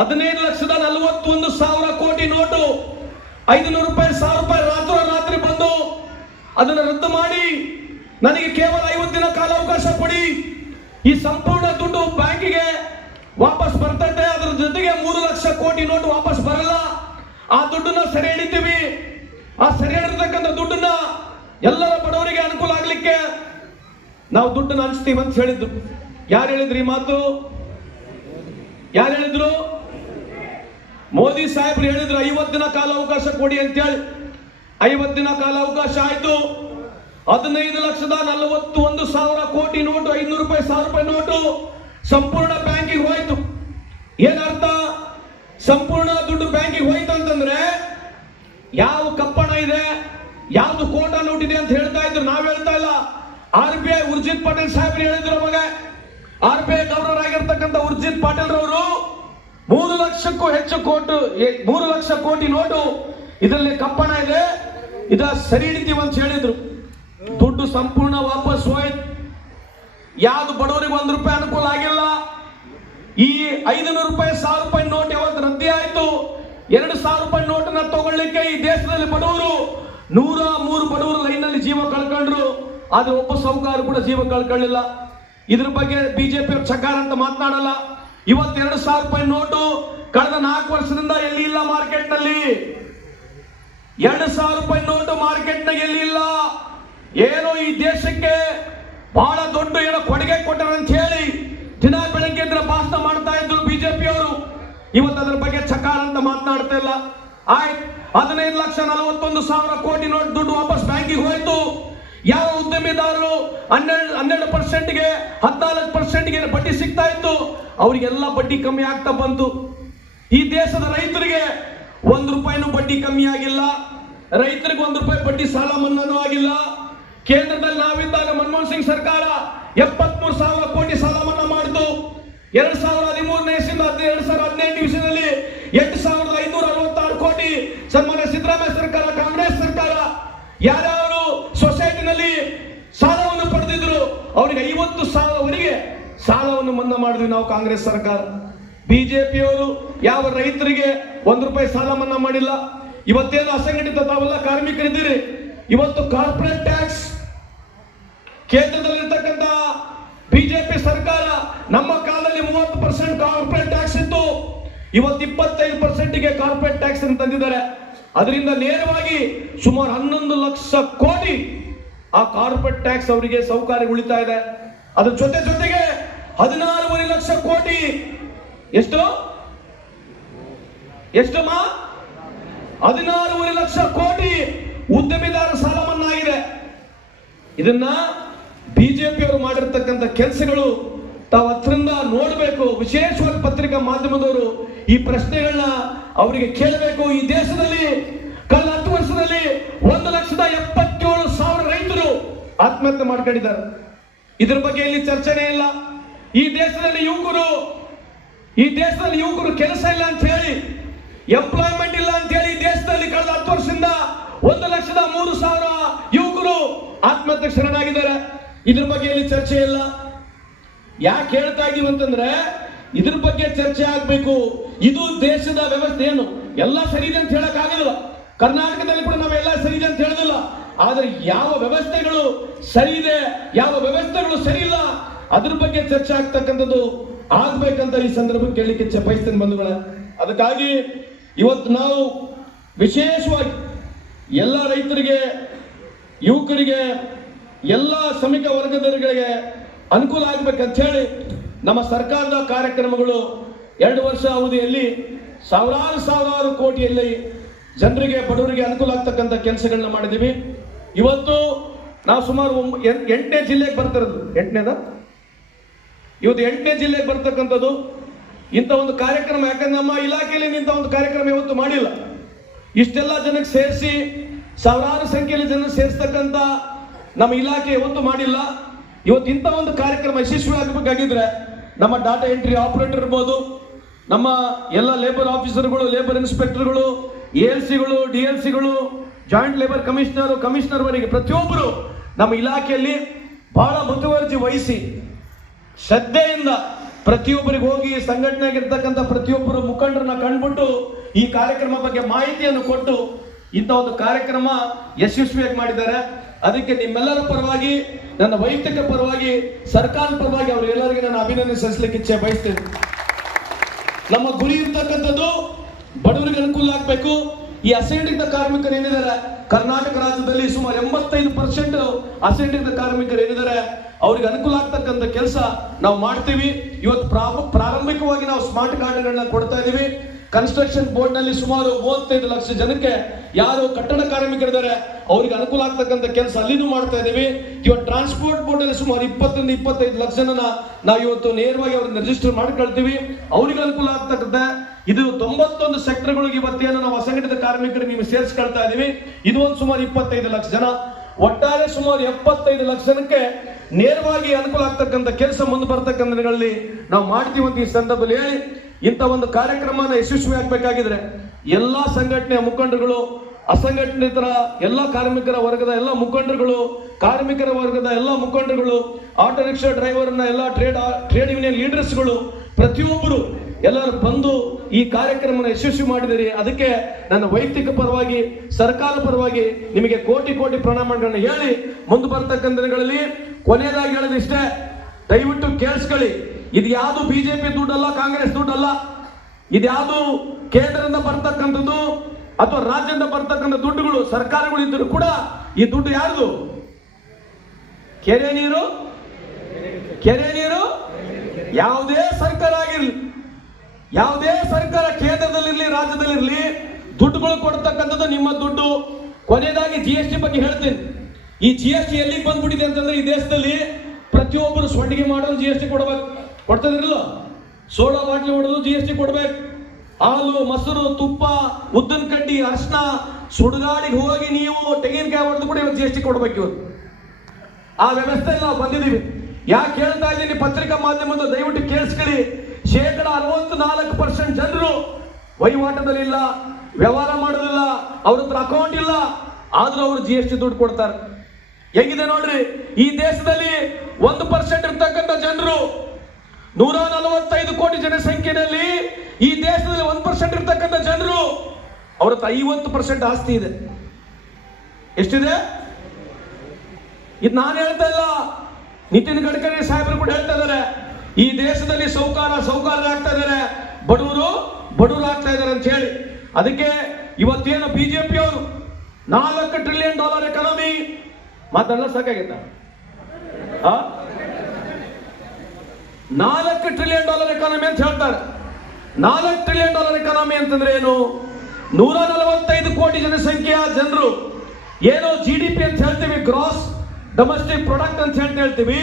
15,41,000 ಕೋಟಿ ನೋಟು 500 ರೂಪಾಯಿ, 1,000 ರೂಪಾಯಿ ರಾತ್ರಿ ಬಂದು ಅದನ್ನು ರದ್ದು ಮಾಡಿ ನನಗೆ ಕೇವಲ 50 ದಿನ ಕಾಲಾವಕಾಶ ಕೊಡಿ, ಈ ಸಂಪೂರ್ಣ ದುಡ್ಡು ಬ್ಯಾಂಕಿಗೆ ವಾಪಸ್ ಬರ್ತೈತೆ, ಅದರ ಜೊತೆಗೆ 3 ಲಕ್ಷ ಕೋಟಿ ನೋಟು ವಾಪಸ್ ಬರಲ್ಲ, ಆ ದುಡ್ಡನ್ನ ಸೆರೆ ಹಿಡಿತೀವಿ, ಆ ಸೆರೆ ಹಿಡಿತಕ್ಕಂಥ ದುಡ್ಡನ್ನ ಎಲ್ಲರ ಬಡವರಿಗೆ ಅನುಕೂಲ ಆಗ್ಲಿಕ್ಕೆ ನಾವು ದುಡ್ಡನ್ನ ಹಂಚ್ತೀವಿ ಅಂತ ಹೇಳಿದ್ರು. ಯಾರು ಹೇಳಿದ್ರು ಈ ಮಾತು? ಯಾರು ಹೇಳಿದ್ರು? ಮೋದಿ ಸಾಹೇಬ್ರು ಹೇಳಿದ್ರು 50 ದಿನ ಕಾಲಾವಕಾಶ ಕೊಡಿ ಅಂತೇಳಿ. 50 ದಿನ ಕಾಲಾವಕಾಶ ಆಯ್ತು. 15,41,000 ಕೋಟಿ ನೋಟು, 500 ರೂಪಾಯಿ, 1,000 ರೂಪಾಯಿ ನೋಟು ಸಂಪೂರ್ಣ ಬ್ಯಾಂಕಿಗೆ ಹೋಯ್ತು. ಏನರ್ಥ? ಸಂಪೂರ್ಣ ದುಡ್ಡು ಬ್ಯಾಂಕಿಗೆ ಹೋಯ್ತು ಅಂತಂದ್ರೆ ಯಾವ ಕಪ್ಪಣ ಇದೆ, ಯಾವ್ದು ಕೋಟಾ ನೋಟ್ ಇದೆ ಅಂತ ಹೇಳ್ತಾ ಇದ್ರು. ನಾವ್ ಹೇಳ್ತಾ ಇಲ್ಲ. RBI ಉರ್ಜಿತ್ ಪಟೇಲ್ ಸಾಹೇಬ್ರು ಹೇಳಿದ್ರು. ಅವಾಗ RBI ಗವರ್ನರ್ ಆಗಿರ್ತಕ್ಕಂಥ ಉರ್ಜಿತ್ ಪಾಟೀಲ್ ರವರು 3 ಲಕ್ಷಕ್ಕೂ ಹೆಚ್ಚು 3 ಲಕ್ಷ ಕೋಟಿ ನೋಟು ಇದರಲ್ಲಿ ಕಪ್ಪಣ ಇದೆ, ಇದ ಸರಿ ಹಿಡಿತೀವಿ ಅಂತ ಹೇಳಿದ್ರು. ದುಡ್ಡು ಸಂಪೂರ್ಣ ವಾಪಸ್ ಹೋಯ್ತು. ಯಾವ್ದು ಬಡವರಿಗೆ 1 ರೂಪಾಯಿ ಅನುಕೂಲ ಆಗಿಲ್ಲ. ಈ 500 ರೂಪಾಯಿ, 1,000 ರೂಪಾಯಿ ನೋಟ್ ಯಾವತ್ತು ರದ್ದಿ ಆಯ್ತು, 2,000 ರೂಪಾಯಿ ನೋಟನ್ನ ತಗೊಳ್ಳಿಕ್ಕೆ ಈ ದೇಶದಲ್ಲಿ ಬಡವರು 103 ಬಡವರು ಲೈನ್ನಲ್ಲಿ ಜೀವ ಕಳ್ಕೊಂಡ್ರು. ಆದ್ರೆ ಒಬ್ಬ ಸಾಹುಕಾರ ಕೂಡ ಜೀವ ಕಳ್ಕೊಳ್ಳಿಲ್ಲ. ಇದ್ರ ಬಗ್ಗೆ ಬಿಜೆಪಿ ಚಕಾರ ಅಂತ ಮಾತನಾಡಲ್ಲ. ಇವತ್ತು 2,000 ರೂಪಾಯಿ ನೋಟು ಕಳೆದ 4 ವರ್ಷದಿಂದ ಎಲ್ಲಿ ಇಲ್ಲ ಮಾರ್ಕೆಟ್ ನಲ್ಲಿ. 2,000 ರೂಪಾಯಿ ನೋಟು ಮಾರ್ಕೆಟ್ ನಾಗ ಎಲ್ಲಿ ಇಲ್ಲ. ಏನೋ ಈ ದೇಶಕ್ಕೆ ಬಹಳ ದೊಡ್ಡ ಏನೋ ಕೊಡುಗೆ ಕೊಟ್ಟರು ಅಂತ ಹೇಳಿ ದಿನ ಬೆಳಗ್ಗೆ ಇದ್ರ ಭಾಷಣ ಮಾಡ್ತಾ ಇದ್ರು ಬಿಜೆಪಿ ಅವರು. ಇವತ್ತು ಅದರ ಬಗ್ಗೆ ಚಕಾರ ಅಂತ ಮಾತನಾಡ್ತಾ ಇಲ್ಲ. ಆಯ್ತು, 15,41,000 ಕೋಟಿ ನೋಟ್ ದುಡ್ಡು ವಾಪಸ್ ಬ್ಯಾಂಕಿಗೆ ಹೋಯ್ತು. ಯಾವ ಉದ್ಯಮಿದಾರರು 12%ಗೆ 14%ಗೆ ಬಡ್ಡಿ ಸಿಗ್ತಾ ಇತ್ತು, ಅವರಿಗೆಲ್ಲ ಬಡ್ಡಿ ಕಮ್ಮಿ ಆಗ್ತಾ ಬಂತು. ಈ ದೇಶದ ರೈತರಿಗೆ 1 ರೂಪಾಯಿನೂ ಬಡ್ಡಿ ಕಮ್ಮಿ ಆಗಿಲ್ಲ. ರೈತರಿಗೆ 1 ರೂಪಾಯಿ ಬಡ್ಡಿ ಸಾಲ ಮನ್ನಾನೂ ಆಗಿಲ್ಲ. ಕೇಂದ್ರದಲ್ಲಿ ನಾವಿದ್ದಾಗ ಮನಮೋಹನ್ ಸಿಂಗ್ ಸರ್ಕಾರ 73,000 ಕೋಟಿ ಸಾಲ ಮನ್ನಾ ಮಾಡಿತು. 2013ನೇ ಇಸ್ವಿಯಿಂದ 2018 ಇಸ್ವಿನಲ್ಲಿ 8,566 ಕೋಟಿ ಸನ್ಮಾನ್ಯ ಸಿದ್ದರಾಮಯ್ಯ ಸರ್ಕಾರ, ಕಾಂಗ್ರೆಸ್ ಸರ್ಕಾರ ಯಾರ್ಯಾರು ಸೊಸೈಟಿನಲ್ಲಿ ಸಾಲವನ್ನು ಪಡೆದಿದ್ರು ಅವರಿಗೆ 50,000ವರೆಗೆ ಸಾಲವನ್ನು ಮನ್ನಾ ಮಾಡಿದ್ವಿ ನಾವು ಕಾಂಗ್ರೆಸ್ ಸರ್ಕಾರ. ಬಿಜೆಪಿಯವರು ಯಾವ ರೈತರಿಗೆ 1 ರೂಪಾಯಿ ಸಾಲ ಮನ್ನಾ ಮಾಡಿಲ್ಲ. ಇವತ್ತೇನು ಅಸಂಘಟಿತ ತಾವೆಲ್ಲ ಕಾರ್ಮಿಕರಿದ್ದೀರಿ, ಇವತ್ತು ಕಾರ್ಪೊರೇಟ್ ಟ್ಯಾಕ್ಸ್ ಕೇಂದ್ರದಲ್ಲಿರ್ತಕ್ಕಂಥ ಬಿಜೆಪಿ ಸರ್ಕಾರ ನಮ್ಮ ಕಾಲದಲ್ಲಿ 30% ಕಾರ್ಪೊರೇಟ್ ಟ್ಯಾಕ್ಸ್ ಇತ್ತು. ಇವತ್ತು 25%ಗೆ ಕಾರ್ಪೊರೇಟ್ ಟ್ಯಾಕ್ಸ್ ಅನ್ನು ತಂದಿದ್ದಾರೆ. ಅದರಿಂದ ನೇರವಾಗಿ ಸುಮಾರು 11 ಲಕ್ಷ ಕೋಟಿ ಆ ಕಾರ್ಪೊರೇಟ್ ಟ್ಯಾಕ್ಸ್ ಅವರಿಗೆ ಸೌಕರ್ಯ ಉಳಿತಾ ಇದೆ. ಅದ್ರ ಜೊತೆಗೆ 14.5 ಲಕ್ಷ ಕೋಟಿ ಎಷ್ಟು 14.5 ಲಕ್ಷ ಕೋಟಿ ಉದ್ಯಮಿದಾರ ಸಾಲ ಮನ್ನಾ ಆಗಿದೆ. ಇದನ್ನ ಬಿಜೆಪಿಯವರು ಮಾಡಿರ್ತಕ್ಕಂಥ ಕೆಲಸಗಳು ತಾವು ಹತ್ರದಿಂದ ನೋಡಬೇಕು. ವಿಶೇಷವಾಗಿ ಪತ್ರಿಕಾ ಮಾಧ್ಯಮದವರು ಈ ಪ್ರಶ್ನೆಗಳನ್ನ ಅವರಿಗೆ ಕೇಳಬೇಕು. ಈ ದೇಶದಲ್ಲಿ ಕಳೆದ 10 ವರ್ಷದಲ್ಲಿ 1,77,000 ರೈತರು ಆತ್ಮಹತ್ಯೆ ಮಾಡ್ಕೊಂಡಿದ್ದಾರೆ. ಇದ್ರ ಬಗ್ಗೆ ಇಲ್ಲಿ ಚರ್ಚೆನೇ ಇಲ್ಲ. ಈ ದೇಶದಲ್ಲಿ ಯುವಕರು ಕೆಲಸ ಇಲ್ಲ ಅಂತ ಹೇಳಿ, ಎಂಪ್ಲಾಯ್ಮೆಂಟ್ ಇಲ್ಲ ಅಂತ ಹೇಳಿ ಈ ದೇಶದಲ್ಲಿ ಕಳೆದ 10 ವರ್ಷದಿಂದ 1,03,000 ಯುವಕರು ಆತ್ಮಹತ್ಯೆ ಶರಣಾಗಿದ್ದಾರೆ. ಇದ್ರ ಬಗ್ಗೆ ಇಲ್ಲಿ ಚರ್ಚೆ ಇಲ್ಲ. ಯಾಕೆ ಹೇಳ್ತಾ ಇದೀವಿ ಅಂತಂದ್ರೆ ಇದ್ರ ಬಗ್ಗೆ ಚರ್ಚೆ ಆಗ್ಬೇಕು. ಇದು ದೇಶದ ವ್ಯವಸ್ಥೆ. ಏನು ಎಲ್ಲ ಸರಿ ಇದೆ ಅಂತ ಹೇಳಕ್ ಆಗಿಲ್ಲ. ಕರ್ನಾಟಕದಲ್ಲಿ ಕೂಡ ನಾವೆಲ್ಲ ಸರಿ ಇದೆ ಅಂತ ಹೇಳೋದಿಲ್ಲ. ಆದ್ರೆ ಯಾವ ವ್ಯವಸ್ಥೆಗಳು ಸರಿ ಇದೆ, ಯಾವ ವ್ಯವಸ್ಥೆಗಳು ಸರಿ ಇಲ್ಲ, ಅದ್ರ ಬಗ್ಗೆ ಚರ್ಚೆ ಆಗ್ತಕ್ಕಂಥದ್ದು ಆಗ್ಬೇಕಂತ ಈ ಸಂದರ್ಭಕ್ಕೆ ಕೇಳಲಿಕ್ಕೆ ಬಯಸ್ತೇನೆ ಬಂಧುಗಳ. ಅದಕ್ಕಾಗಿ ಇವತ್ತು ನಾವು ವಿಶೇಷವಾಗಿ ಎಲ್ಲ ರೈತರಿಗೆ, ಯುವಕರಿಗೆ, ಎಲ್ಲ ಶ್ರಮಿಕ ವರ್ಗದವರಿಗೆ ಅನುಕೂಲ ಆಗ್ಬೇಕಂತ ಹೇಳಿ ನಮ್ಮ ಸರ್ಕಾರದ ಕಾರ್ಯಕ್ರಮಗಳು 2 ವರ್ಷ ಅವಧಿಯಲ್ಲಿ ಸಾವಿರಾರು ಕೋಟಿಯಲ್ಲಿ ಜನರಿಗೆ, ಬಡವರಿಗೆ ಅನುಕೂಲ ಆಗ್ತಕ್ಕಂಥ ಕೆಲಸಗಳನ್ನ ಮಾಡಿದ್ದೀವಿ. ಇವತ್ತು ನಾವು ಸುಮಾರು 8ನೇ ಜಿಲ್ಲೆಗೆ ಬರ್ತಿರೋದು. ಇವತ್ತು 8ನೇ ಜಿಲ್ಲೆಗೆ ಬರ್ತಕ್ಕಂಥದ್ದು ಇಂಥ ಒಂದು ಕಾರ್ಯಕ್ರಮ. ಯಾಕಂದ್ರೆ ನಮ್ಮ ಇಲಾಖೆಯಲ್ಲಿ ಇಂಥ ಒಂದು ಕಾರ್ಯಕ್ರಮ ಇವತ್ತು ಮಾಡಿಲ್ಲ. ಇಷ್ಟೆಲ್ಲ ಜನಕ್ಕೆ ಸೇರಿಸಿ ಸಾವಿರಾರು ಸಂಖ್ಯೆಯಲ್ಲಿ ಜನ ಸೇರಿಸ್ತಕ್ಕಂಥ ನಮ್ಮ ಇಲಾಖೆ ಯಾವತ್ತು ಮಾಡಿಲ್ಲ. ಇವತ್ತು ಇಂಥ ಒಂದು ಕಾರ್ಯಕ್ರಮ ಯಶಸ್ವಿ ಆಗಬೇಕಾಗಿದ್ರೆ ನಮ್ಮ ಡಾಟಾ ಎಂಟ್ರಿ ಆಪರೇಟರ್ ಇರ್ಬೋದು, ನಮ್ಮ ಎಲ್ಲ ಲೇಬರ್ ಆಫೀಸರ್ಗಳು, ಲೇಬರ್ ಇನ್ಸ್ಪೆಕ್ಟರ್ಗಳು, ALCಗಳು, DLCಗಳು, ಜಾಯಿಂಟ್ ಲೇಬರ್ ಕಮಿಷನರ್ ವರೆಗೆ ಪ್ರತಿಯೊಬ್ಬರು ನಮ್ಮ ಇಲಾಖೆಯಲ್ಲಿ ಬಹಳ ಮುತುವರ್ಜಿ ವಹಿಸಿ ಶ್ರದ್ಧೆಯಿಂದ ಪ್ರತಿಯೊಬ್ಬರಿಗೆ ಹೋಗಿ ಸಂಘಟನೆಯಾಗಿರ್ತಕ್ಕಂಥ ಪ್ರತಿಯೊಬ್ಬರು ಮುಖಂಡರನ್ನ ಕಂಡುಬಿಟ್ಟು ಈ ಕಾರ್ಯಕ್ರಮ ಬಗ್ಗೆ ಮಾಹಿತಿಯನ್ನು ಕೊಟ್ಟು ಇಂಥ ಒಂದು ಕಾರ್ಯಕ್ರಮ ಯಶಸ್ವಿಯಾಗಿ ಮಾಡಿದ್ದಾರೆ. ಅದಕ್ಕೆ ನಿಮ್ಮೆಲ್ಲರ ಪರವಾಗಿ, ನನ್ನ ವೈಯಕ್ತಿಕ ಪರವಾಗಿ, ಸರ್ಕಾರದ ಪರವಾಗಿ ಅವರೆಲ್ಲರಿಗೆ ನಾನು ಅಭಿನಂದನೆ ಸಲ್ಲಿಸಲಿಕ್ಕೆ ಇಚ್ಛೆ ಬಯಸ್ತೇನೆ. ನಮ್ಮ ಗುರಿ ಇರ್ತಕ್ಕಂಥದ್ದು ಬಡವರಿಗೆ ಅನುಕೂಲ ಆಗಬೇಕು. ಈ ಅಸಂಘಟಿತ ಕಾರ್ಮಿಕರು ಏನಿದ್ದಾರೆ ಕರ್ನಾಟಕ ರಾಜ್ಯದಲ್ಲಿ ಸುಮಾರು 85% ಅಸಂಘಟಿತ ಕಾರ್ಮಿಕರು ಏನಿದ್ದಾರೆ ಅವ್ರಿಗೆ ಅನುಕೂಲ ಆಗ್ತಕ್ಕಂಥ ಕೆಲಸ ನಾವು ಮಾಡ್ತೀವಿ. ಇವತ್ತು ಪ್ರಾರಂಭಿಕವಾಗಿ ನಾವು ಸ್ಮಾರ್ಟ್ ಕಾರ್ಡ್ಗಳನ್ನ ಕೊಡ್ತಾ ಇದೀವಿ. ಕನ್ಸ್ಟ್ರಕ್ಷನ್ ಬೋರ್ಡ್ ನಲ್ಲಿ ಸುಮಾರು 35 ಲಕ್ಷ ಜನಕ್ಕೆ ಯಾರು ಕಟ್ಟಡ ಕಾರ್ಮಿಕರಿದ್ದಾರೆ ಅವ್ರಿಗೆ ಅನುಕೂಲ ಆಗ್ತಕ್ಕಂಥ ಕೆಲಸ ಅಲ್ಲಿನೂ ಮಾಡ್ತಾ ಇದೀವಿ. ಇವತ್ತು ಟ್ರಾನ್ಸ್ಪೋರ್ಟ್ ಬೋರ್ಡ್ ಅಲ್ಲಿ ಸುಮಾರು 20-25 ಲಕ್ಷ ಜನನ ನಾವು ಇವತ್ತು ನೇರವಾಗಿ ಅವ್ರನ್ನ ರಿಜಿಸ್ಟರ್ ಮಾಡ್ಕೊಳ್ತೀವಿ. ಅವ್ರಿಗೆ ಅನುಕೂಲ ಆಗ್ತಕ್ಕಂಥ ಇದು 91 ಸೆಕ್ಟರ್ಗಳಿಗೆ ಇವತ್ತೇನು ನಾವು ಅಸಂಘಟಿತ ಕಾರ್ಮಿಕರಿಗೆ ನೀವು ಸೇರಿಸ್ಕೊಳ್ತಾ ಇದೀವಿ. ಇದು ಒಂದು ಸುಮಾರು 25 ಲಕ್ಷ ಜನ. ಒಟ್ಟಾರೆ ಸುಮಾರು 75 ಲಕ್ಷ ಜನಕ್ಕೆ ನೇರವಾಗಿ ಅನುಕೂಲ ಆಗ್ತಕ್ಕಂಥ ಕೆಲಸ ಮುಂದೆ ಬರ್ತಕ್ಕಂಥ ದಿನಗಳಲ್ಲಿ ನಾವು ಮಾಡ್ತೀವಿ ಅಂತ ಈ ಸಂದರ್ಭದಲ್ಲಿ ಹೇಳಿ, ಇಂಥ ಒಂದು ಕಾರ್ಯಕ್ರಮನ ಯಶಸ್ವಿ ಆಗ್ಬೇಕಾಗಿದ್ರೆ ಎಲ್ಲಾ ಸಂಘಟನೆಯ ಮುಖಂಡರುಗಳು, ಅಸಂಘಟಿತರ ಎಲ್ಲ ಕಾರ್ಮಿಕರ ವರ್ಗದ ಎಲ್ಲ ಮುಖಂಡರುಗಳು, ಕಾರ್ಮಿಕರ ವರ್ಗದ ಎಲ್ಲ ಮುಖಂಡರುಗಳು, ಆಟೋ ರಿಕ್ಷಾ ಡ್ರೈವರ್ನ ಎಲ್ಲ ಟ್ರೇಡ್ ಯೂನಿಯನ್ ಲೀಡರ್ಸ್ಗಳು ಪ್ರತಿಯೊಬ್ಬರು ಎಲ್ಲರೂ ಬಂದು ಈ ಕಾರ್ಯಕ್ರಮನ ಯಶಸ್ವಿ ಮಾಡಿದಿರಿ. ಅದಕ್ಕೆ ನನ್ನ ವೈಯಕ್ತಿಕ ಪರವಾಗಿ, ಸರ್ಕಾರ ಪರವಾಗಿ ನಿಮಗೆ ಕೋಟಿ ಪ್ರಣಾಮಗಳನ್ನ ಹೇಳಿ ಮುಂದೆ ಬರ್ತಕ್ಕಂಥ ದಿನಗಳಲ್ಲಿ ಕೊನೆಯದಾಗಿ ಹೇಳೋದಿಷ್ಟೇ, ದಯವಿಟ್ಟು ಕೇಳಿಸ್ಕೊಳ್ಳಿ. ಇದು ಯಾವುದು ಬಿಜೆಪಿ ದುಡ್ಡಲ್ಲ, ಕಾಂಗ್ರೆಸ್ ದುಡ್ಡಲ್ಲ. ಇದು ಯಾವುದು ಕೇಂದ್ರದಿಂದ ಬರ್ತಕ್ಕಂಥದ್ದು ಅಥವಾ ರಾಜ್ಯದಿಂದ ಬರ್ತಕ್ಕಂಥ ದುಡ್ಡುಗಳು, ಸರ್ಕಾರಗಳು ಇದ್ದರೂ ಕೂಡ ಈ ದುಡ್ಡು ಯಾರ್ದು? ಕೆರೆ ನೀರು ಯಾವುದೇ ಸರ್ಕಾರ ಆಗಿರ್ಲಿ, ಯಾವುದೇ ಸರ್ಕಾರ ಕೇಂದ್ರದಲ್ಲಿರ್ಲಿ ರಾಜ್ಯದಲ್ಲಿರ್ಲಿ, ದುಡ್ಡುಗಳು ಕೊಡ್ತಕ್ಕಂಥದ್ದು ನಿಮ್ಮ ದುಡ್ಡು. ಕೊನೆಯದಾಗಿ GST ಬಗ್ಗೆ ಹೇಳ್ತೀನಿ. ಈ GST ಎಲ್ಲಿಗೆ ಬಂದ್ಬಿಟ್ಟಿದೆ ಅಂತಂದ್ರೆ, ಈ ದೇಶದಲ್ಲಿ ಪ್ರತಿಯೊಬ್ಬರು ಸ್ವಂಡಿಗೆ ಮಾಡೋದು GST ಕೊಡ್ಬೇಕು. ಕೊಡ್ತದಿರಲ್ಲ, ಸೋಡಾ ಬಾಟ್ಲಿ ಹೊಡೆದು GST ಕೊಡ್ಬೇಕು. ಹಾಲು, ಮೊಸರು, ತುಪ್ಪ, ಉದ್ದಿನ ಕಡ್ಡಿ, ಅರ್ಶನ, ಸುಡುಗಾಡಿಗೆ ಹೋಗಿ ನೀವು ತೆಂಗಿನಕಾಯಿ ಹೊಡೆದು ಕೂಡ ಇವತ್ತು GST ಕೊಡ್ಬೇಕು. ಇವತ್ತು ಆ ವ್ಯವಸ್ಥೆಯಲ್ಲಿ ನಾವು ಬಂದಿದ್ದೀವಿ. ಯಾಕೆ ಹೇಳ್ತಾ ಇದ್ದೀನಿ, ಪತ್ರಿಕಾ ಮಾಧ್ಯಮದ ದಯವಿಟ್ಟು ಕೇಳಿಸ್ಕೊಳ್ಳಿ. 64% ಜನರು ವಹಿವಾಟದಲ್ಲಿಲ್ಲ, ವ್ಯವಹಾರ ಮಾಡೋದಿಲ್ಲ, ಅವ್ರ ಹತ್ರ ಅಕೌಂಟ್ ಇಲ್ಲ, ಆದ್ರೂ ಅವರು GST ದುಡ್ಡು ಕೊಡ್ತಾರೆ. ಹೆಂಗಿದೆ ನೋಡ್ರಿ, ಈ ದೇಶದಲ್ಲಿ 1% ಇರ್ತಕ್ಕಂಥ ಜನರು 145 ಕೋಟಿ ಜನಸಂಖ್ಯೆಯಲ್ಲಿ ಈ ದೇಶದಲ್ಲಿ 1% ಇರ್ತಕ್ಕಂಥ ಜನರು ಅವ್ರ ಹತ್ರ 50% ಆಸ್ತಿ ಇದೆ. ಎಷ್ಟಿದೆ? ಇದು ನಾನು ಹೇಳ್ತಾ ಇಲ್ಲ, ನಿತಿನ್ ಗಡ್ಕರಿ ಸಾಹೇಬರು ಕೂಡ ಹೇಳ್ತಾ ಇದ್ದಾರೆ. ಈ ದೇಶದಲ್ಲಿ ಸೌಕಾರ ಆಗ್ತಾ ಇದ್ದಾರೆ, ಬಡವರು ಆಗ್ತಾ ಇದ್ದಾರೆ ಅಂತ ಹೇಳಿ. ಅದಕ್ಕೆ ಇವತ್ತೇನು ಬಿಜೆಪಿ ಅವರು $4 ಟ್ರಿಲಿಯನ್ ಎಕಾನಮಿ ಮಾತಾಡಲ್ಲ, ಸಾಕಾಗಿತ್ತ? $4 ಟ್ರಿಲಿಯನ್ ಎಕಾನಮಿ ಅಂತ ಹೇಳ್ತಾರೆ. $4 ಟ್ರಿಲಿಯನ್ ಎಕಾನಮಿ ಅಂತಂದ್ರೆ ಏನು? 145 ಕೋಟಿ ಜನಸಂಖ್ಯೆಯ ಜನರು ಏನೋ GDP ಅಂತ ಹೇಳ್ತೀವಿ, ಗ್ರಾಸ್ ಡೊಮೆಸ್ಟಿಕ್ ಪ್ರಾಡಕ್ಟ್ ಅಂತ ಹೇಳ್ತೀವಿ.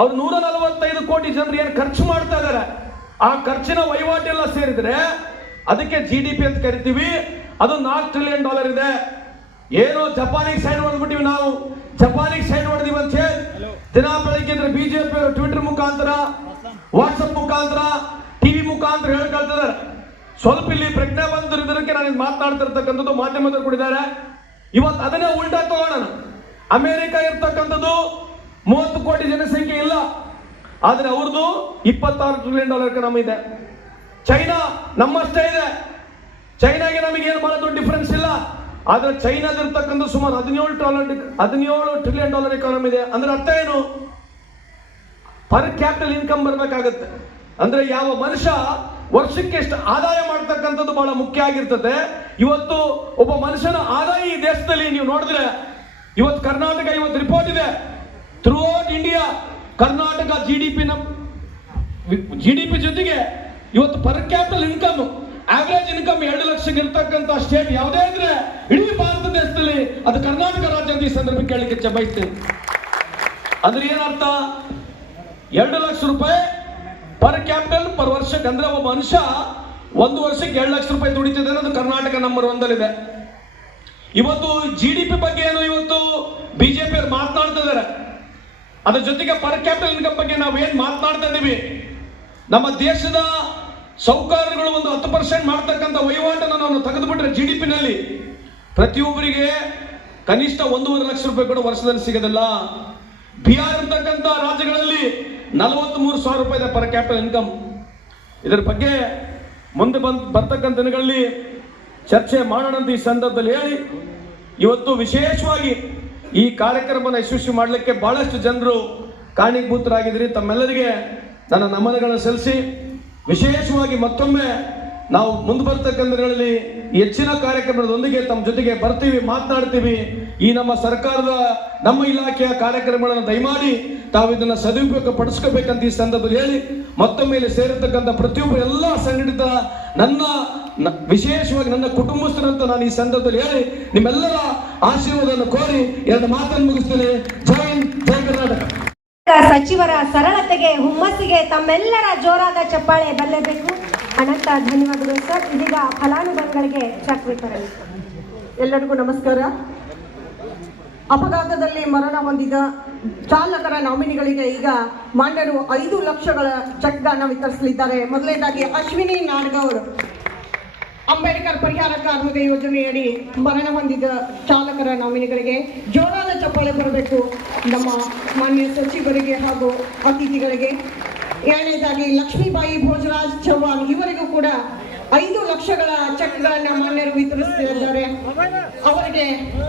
ಅವ್ರು 145 ಕೋಟಿ ಜನರು ಏನು ಖರ್ಚು ಮಾಡ್ತಾ ಇದ್ದಾರೆ, ಆ ಖರ್ಚಿನ ವಹಿವಾಟೆಲ್ಲ ಸೇರಿದ್ರೆ ಅದಕ್ಕೆ GDP ಅಂತ ಕರಿತೀವಿ. ಅದು $4 ಟ್ರಿಲಿಯನ್ ಇದೆ. ಏನೋ ಜಪಾನಿಗೆ ಸೈಡ್ ಹೊಡೆದ್ಬಿಟ್ಟಿವಿ, ನಾವು ಜಪಾನಿಗೆ ಸೈಡ್ ಹೊಡೆದಿವಿ ಅಂತ ಹೇಳಿ ದಿನ ಬೆಳಗ್ಗೆ ಅಂದ್ರೆ ಬಿಜೆಪಿ ಅವರು ಟ್ವಿಟರ್ ಮುಖಾಂತರ, ವಾಟ್ಸಪ್ ಮುಖಾಂತರ, ಟಿವಿ ಮುಖಾಂತರ ಹೇಳ್ಕೊಳ್ತಿದ್ದಾರೆ. ಸ್ವಲ್ಪ ಇಲ್ಲಿ ಪ್ರಜ್ಞೆ ಬಂದಿರೋದಕ್ಕೆ ನಾನು ಮಾತನಾಡ್ತಿರ್ತಕ್ಕಂಥದ್ದು ಮಾಧ್ಯಮದವರು ಕೊಟ್ಟಿದ್ದಾರೆ. ಇವತ್ತು ಅದನ್ನೇ ಉಲ್ಟಾ ತಗೋಣ. ಅಮೆರಿಕ ಇರ್ತಕ್ಕಂಥದ್ದು 30 ಕೋಟಿ ಜನಸಂಖ್ಯೆ ಇಲ್ಲ, ಆದ್ರೆ ಅವ್ರದ್ದು $26 ಟ್ರಿಲಿಯನ್ ಎಕಾನಮಿ ಇದೆ. ಚೈನಾ ನಮ್ಮಷ್ಟೇ ಇದೆ. ಚೈನಾಗೆ ನಮಗೆ ಏನು ಬಹಳ ದೊಡ್ಡ ಡಿಫರೆನ್ಸ್ ಇಲ್ಲ, ಆದ್ರೆ ಚೈನಾದಿರ್ತಕ್ಕಂಥ ಸುಮಾರು $17 ಟ್ರಿಲಿಯನ್ ಎಕಾನಮಿ ಇದೆ. ಅಂದ್ರೆ ಅರ್ಥ ಏನು? ಪರ್ ಕ್ಯಾಪಿಟಲ್ ಇನ್ಕಮ್ ಬರ್ಬೇಕಾಗತ್ತೆ. ಅಂದ್ರೆ ಯಾವ ಮನುಷ್ಯ ವರ್ಷಕ್ಕೆ ಎಷ್ಟು ಆದಾಯ ಮಾಡ್ತಕ್ಕಂಥದ್ದು ಬಹಳ ಮುಖ್ಯ ಆಗಿರ್ತದೆ. ಇವತ್ತು ಒಬ್ಬ ಮನುಷ್ಯನ ಆದಾಯ ಈ ದೇಶದಲ್ಲಿ ನೀವು ನೋಡಿದ್ರೆ, ಇವತ್ತು ಕರ್ನಾಟಕ ಇವತ್ತು ರಿಪೋರ್ಟ್ ಇದೆ, through out India Karnataka GDP ಜೊತೆಗೆ ಇವತ್ತು per capital income average income 2 lakh ಇರ್ತಕ್ಕಂಥ ಸ್ಟೇಟ್ ಯಾವುದೇ ಇದ್ರೆ ಇಡೀ ಭಾರತ ದೇಶದಲ್ಲಿ ಅದು ಕರ್ನಾಟಕ ರಾಜ್ಯ ಅಂತ ಈ ಸಂದರ್ಭ ಕೇಳಲಿಕ್ಕೆ ಬಯಸ್ತೇನೆ. ಅಂದ್ರೆ ಏನರ್ಥ? 2 ಲಕ್ಷ ರೂಪಾಯಿ ಪರ್ ಕ್ಯಾಪಿಟಲ್ ಪರ್ ವರ್ಷಕ್ಕೆ. ಅಂದ್ರೆ ಒಬ್ಬ ಮನುಷ್ಯ 1 ವರ್ಷಕ್ಕೆ 2 ಲಕ್ಷ ರೂಪಾಯಿ ದುಡಿತಿದೆ ಅನ್ನೋದು ಕರ್ನಾಟಕ ನಂಬರ್ 1 ಇದೆ. ಇವತ್ತು GDP ಬಗ್ಗೆ ಏನು ಇವತ್ತು ಬಿಜೆಪಿ ಅವರು ಮಾತನಾಡ್ತಾ ಇದ್ದಾರೆ, ಅದ್ರ ಜೊತೆಗೆ ಪರ್ ಕ್ಯಾಪಿಟಲ್ ಇನ್ಕಮ್ ಬಗ್ಗೆ ನಾವು ಏನ್ ಮಾತನಾಡ್ತಾ ಇದೀವಿ, ನಮ್ಮ ದೇಶದ ಸೌಕರ್ಯಗಳು ಒಂದು 10% ಮಾಡ್ತಕ್ಕಂಥ ವಹಿವಾಟನ್ನು ನಾವು ತೆಗೆದುಬಿಟ್ರೆ GDP ನಲ್ಲಿ ಪ್ರತಿಯೊಬ್ಬರಿಗೆ ಕನಿಷ್ಠ 1.5 ಲಕ್ಷ ರೂಪಾಯಿ ಕೂಡ ವರ್ಷದಲ್ಲಿ ಸಿಗೋದಿಲ್ಲ. ಬಿಹಾರ್ ಇರ್ತಕ್ಕಂಥ ರಾಜ್ಯಗಳಲ್ಲಿ 43,000 ರೂಪಾಯಿ ಇದೆ ಪರ್ ಕ್ಯಾಪಿಟಲ್ ಇನ್ಕಮ್. ಇದರ ಬಗ್ಗೆ ಮುಂದೆ ಬರ್ತಕ್ಕಂಥ ದಿನಗಳಲ್ಲಿ ಚರ್ಚೆ ಮಾಡೋಣ ಅಂತ ಈ ಸಂದರ್ಭದಲ್ಲಿ ಹೇಳಿ, ಇವತ್ತು ವಿಶೇಷವಾಗಿ ಈ ಕಾರ್ಯಕ್ರಮವನ್ನು ಯಶಸ್ವಿ ಮಾಡಲಿಕ್ಕೆ ಬಹಳಷ್ಟು ಜನರು ಕಾರಣೀಭೂತರಾಗಿದ್ರಿ. ತಮ್ಮೆಲ್ಲರಿಗೆ ನನ್ನ ನಮನಗಳನ್ನು ಸಲ್ಲಿಸಿ, ವಿಶೇಷವಾಗಿ ಮತ್ತೊಮ್ಮೆ ನಾವು ಮುಂದೆ ಬರ್ತಕ್ಕಂಥ ದಿನಗಳಲ್ಲಿ ಹೆಚ್ಚಿನ ಕಾರ್ಯಕ್ರಮದೊಂದಿಗೆ ತಮ್ಮ ಜೊತೆಗೆ ಬರ್ತೀವಿ, ಮಾತನಾಡ್ತೀವಿ. ಈ ನಮ್ಮ ಸರ್ಕಾರದ ನಮ್ಮ ಇಲಾಖೆಯ ಕಾರ್ಯಕ್ರಮಗಳನ್ನು ದಯಮಾಡಿ ತಾವು ಇದನ್ನು ಸದುಪಯೋಗ ಪಡಿಸ್ಕೋಬೇಕಂತ ಈ ಸಂದರ್ಭದಲ್ಲಿ ಹೇಳಿ, ಮತ್ತೊಮ್ಮೆ ಇಲ್ಲಿ ಸೇರಿರ್ತಕ್ಕಂಥ ಪ್ರತಿಯೊಬ್ಬರು ಎಲ್ಲ ಸಂಘಟಿತ ವಿಶೇಷವಾಗಿ ನನ್ನ ಕುಟುಂಬಸ್ಥರಂತ ನಾನು ಈ ಸಂದರ್ಭದಲ್ಲಿ ಹೇಳಿ ನಿಮ್ಮೆಲ್ಲರ ಆಶೀರ್ವಾದವನ್ನು ಕೋರಿ 2 ಮಾತನ್ನು ಮುಗಿಸ್ತೇನೆ. ಜೈ ಹಿಂದ್, ಜೈ ಕರ್ನಾಟಕ. ಸಚಿವರ ಸರಳತೆಗೆ, ಹುಮ್ಮಸ್ಸಿಗೆ ತಮ್ಮೆಲ್ಲರ ಜೋರಾದ ಚಪ್ಪಾಳೆ ಬರಲೇಬೇಕು. ಅನಂತ ಧನ್ಯವಾದಗಳು ಸರ್. ಇದೀಗ ಫಲಾನುಭವಿಗಳಿಗೆ ಚೆಕ್ ವಿತರಣೆ. ಎಲ್ಲರಿಗೂ ನಮಸ್ಕಾರ. ಅಪಘಾತದಲ್ಲಿ ಮರಣ ಹೊಂದಿದ ಚಾಲಕರ ನಾಮಿನಿಗಳಿಗೆ ಈಗ ಮಾನ್ಯರು 5 ಲಕ್ಷಗಳ ಚೆಕ್ಗಳನ್ನು ವಿತರಿಸಲಿದ್ದಾರೆ. ಮೊದಲನೇದಾಗಿ ಅಶ್ವಿನಿ ನಾಡಗೌಡ್, ಅಂಬೇಡ್ಕರ್ ಪರಿಹಾರ ಕಾರ್ಮಿಕ ಯೋಜನೆಯಡಿ ಮರಣ ಹೊಂದಿದ ಚಾಲಕರ ನಾಮಿನಿಗಳಿಗೆ ಜೋರಾದ ಚಪ್ಪಾಳೆ ಬರಬೇಕು ನಮ್ಮ ಮಾನ್ಯ ಸಚಿವರಿಗೆ ಹಾಗೂ ಅತಿಥಿಗಳಿಗೆ. ಎರಡನೇದಾಗಿ ಲಕ್ಷ್ಮೀಬಾಯಿ ಭೋಜರಾಜ್ ಚೌಹಾಣ್, ಇವರಿಗೂ ಕೂಡ 5 ಲಕ್ಷಗಳ ಚೆಕ್ಗಳನ್ನು ಮಾನ್ಯರು ವಿತರಿಸುತ್ತಿದ್ದಾರೆ. ಅವರಿಗೆ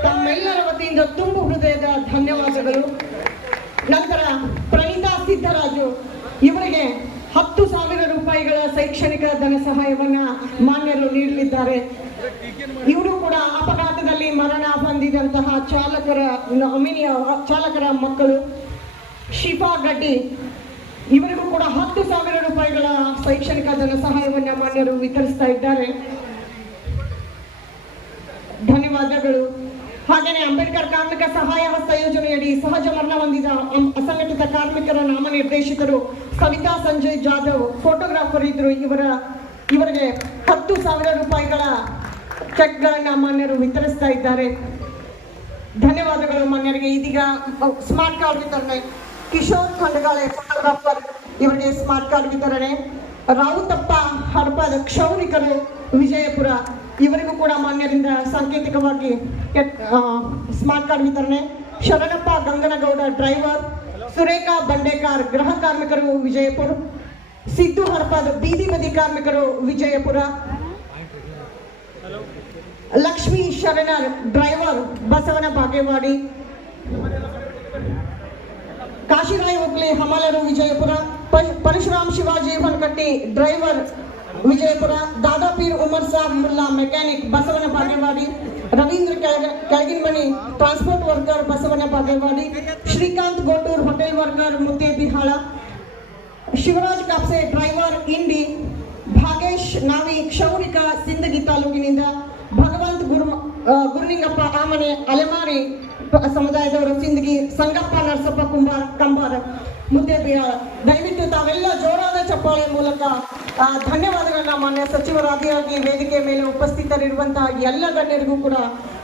ತಮ್ಮೆಲ್ಲರ ವತಿಯಿಂದ ತುಂಬು ಹೃದಯದ ಧನ್ಯವಾದಗಳು. ನಂತರ ಪ್ರಣೀತಾ ಸಿದ್ದರಾಜು, ಇವರಿಗೆ 10,000 ರೂಪಾಯಿಗಳ ಶೈಕ್ಷಣಿಕ ಧನ ಸಹಾಯವನ್ನ ಮಾನ್ಯರು ನೀಡಲಿದ್ದಾರೆ. ಇವರು ಕೂಡ ಅಪಘಾತದಲ್ಲಿ ಮರಣ ಹೊಂದಿದಂತಹ ಚಾಲಕರ ಮಕ್ಕಳು. ಶಿಫಾ ಗಡ್ಡಿ, ಇವರಿಗೂ ಕೂಡ 10,000 ರೂಪಾಯಿಗಳ ಶೈಕ್ಷಣಿಕ ಧನ ಸಹಾಯವನ್ನ ಮಾನ್ಯರು ವಿತರಿಸ್ತಾ ಇದ್ದಾರೆ. ಧನ್ಯವಾದಗಳು. ಹಾಗೆಯೇ ಅಂಬೇಡ್ಕರ್ ಕಾರ್ಮಿಕ ಸಹಾಯ ಹಸ್ತ ಯೋಜನೆಯಡಿ ಸಹಜ ಮರಣ ಹೊಂದಿದ ಅಸಂಘಟಿತ ಕಾರ್ಮಿಕರ ನಾಮನಿರ್ದೇಶಕರು ಸವಿತಾ ಸಂಜಯ್ ಜಾಧವ್ ಫೋಟೋಗ್ರಾಫರ್ ಇದ್ರು. ಇವರಿಗೆ 10,000 ರೂಪಾಯಿಗಳ ಚೆಕ್ಗಳನ್ನ ಮಾನ್ಯರು ವಿತರಿಸ್ತಾ ಇದ್ದಾರೆ. ಧನ್ಯವಾದಗಳು ಮಾನ್ಯರಿಗೆ. ಇದೀಗ ಸ್ಮಾರ್ಟ್ ಕಾರ್ಡ್ ವಿತರಣೆ. ಕಿಶೋರ್ ಖಂಡಗಾಳೆ ಫೋಟೋಗ್ರಾಫರ್, ಇವರಿಗೆ ಸ್ಮಾರ್ಟ್ ಕಾರ್ಡ್ ವಿತರಣೆ. ರಾವುತಪ್ಪ ಹಡಪದ ಕ್ಷೌರಿಕರು ವಿಜಯಪುರ, ಇವರಿಗೂ ಕೂಡ ಮಾನ್ಯರಿಂದ ಸಾಂಕೇತಿಕವಾಗಿ ಸ್ಮಾರ್ಟ್ ಕಾರ್ಡ್ ವಿತರಣೆ. ಶರಣಪ್ಪ ಗಂಗನಗೌಡ ಡ್ರೈವರ್, ಸುರೇಖಾ ಬಂಡೇಕಾರ್ ಗೃಹ ಕಾರ್ಮಿಕರು ವಿಜಯಪುರ. ಸಿದ್ದು ಹಡಪದ ಬೀದಿ ಬದಿ ಕಾರ್ಮಿಕರು ವಿಜಯಪುರ. ಲಕ್ಷ್ಮೀ ಶರಣರ್ ಡ್ರೈವರ್ ಬಸವನ ಬಾಗೇವಾಡಿ. ಕಾಶಿರಾಯ್ ಹುಬ್ಳಿ ಹಮಲರು Vijayapura. Parashuram Shivaji Honakatti driver Vijayapura. Dadapeer Umar Sab Mulla mechanic Basavana Bagewadi. Ravindra Kyaginmani transport worker Basavana Bagewadi. Shrikant Gotur hotel worker Muddebihal. Shivaraj Kapse driver Indi. Bhagesh Navi ಕ್ಷೌರಿಕ ಸಿಂದಗಿ ತಾಲೂಕಿನಿಂದ. ಭಗವಂತ್ ಗುರುನಿಂಗಪ್ಪ ಆಮನೆ ಅಲೆಮಾರಿ ಸಮುದಾಯದವರು ಸಿಂದಗಿ. ಸಂಗಪ್ಪ ನರಸಪ್ಪ ಕಂಬಾರ ಮುದ್ದೇಬಿಹಾಳ. ದಯವಿಟ್ಟು ತಾವೆಲ್ಲ ಜೋರಾದ ಚಪ್ಪಾಳೆ ಮೂಲಕ ಧನ್ಯವಾದಗಳನ್ನ ಮಾನ್ಯ ಸಚಿವರಾದಿಯಾಗಿ ವೇದಿಕೆ ಮೇಲೆ ಉಪಸ್ಥಿತರಿರುವಂತಹ ಎಲ್ಲ ಗಣ್ಯರಿಗೂ ಕೂಡ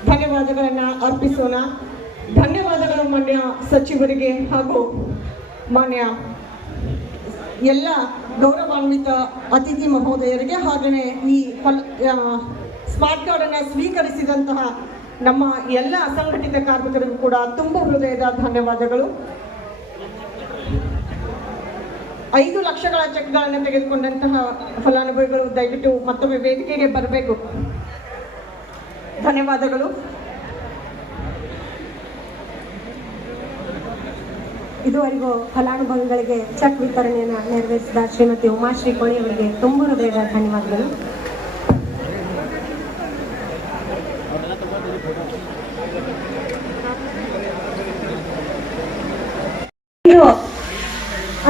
ಧನ್ಯವಾದಗಳನ್ನ ಅರ್ಪಿಸೋಣ. ಧನ್ಯವಾದಗಳು ಮಾನ್ಯ ಸಚಿವರಿಗೆ ಹಾಗೂ ಮಾನ್ಯ ಎಲ್ಲ ಗೌರವಾನ್ವಿತ ಅತಿಥಿ ಮಹೋದಯರಿಗೆ. ಹಾಗೆಯೇ ಈ ಸ್ಮಾರ್ಟ್ ಕಾರ್ಡ್ ಅನ್ನು ಸ್ವೀಕರಿಸಿದಂತಹ ನಮ್ಮ ಎಲ್ಲ ಅಸಂಘಟಿತ ಕಾರ್ಮಿಕರಿಗೂ ಕೂಡ ತುಂಬು ಹೃದಯದ ಧನ್ಯವಾದಗಳು. 5 ಲಕ್ಷಗಳ ಚೆಕ್ಗಳನ್ನು ತೆಗೆದುಕೊಂಡಂತಹ ಫಲಾನುಭವಿಗಳು ದಯವಿಟ್ಟು ಮತ್ತೊಮ್ಮೆ ವೇದಿಕೆಗೆ ಬರಬೇಕು. ಧನ್ಯವಾದಗಳು. ಇದುವರೆಗೂ ಫಲಾನುಭವಿಗಳಿಗೆ ಚೆಕ್ ವಿತರಣೆಯನ್ನು ನೆರವೇರಿಸಿದ ಶ್ರೀಮತಿ ಉಮಾಶ್ರೀ ಕೋಳಿ ಅವರಿಗೆ ತುಂಬ ಹೃದಯದ ಧನ್ಯವಾದಗಳು.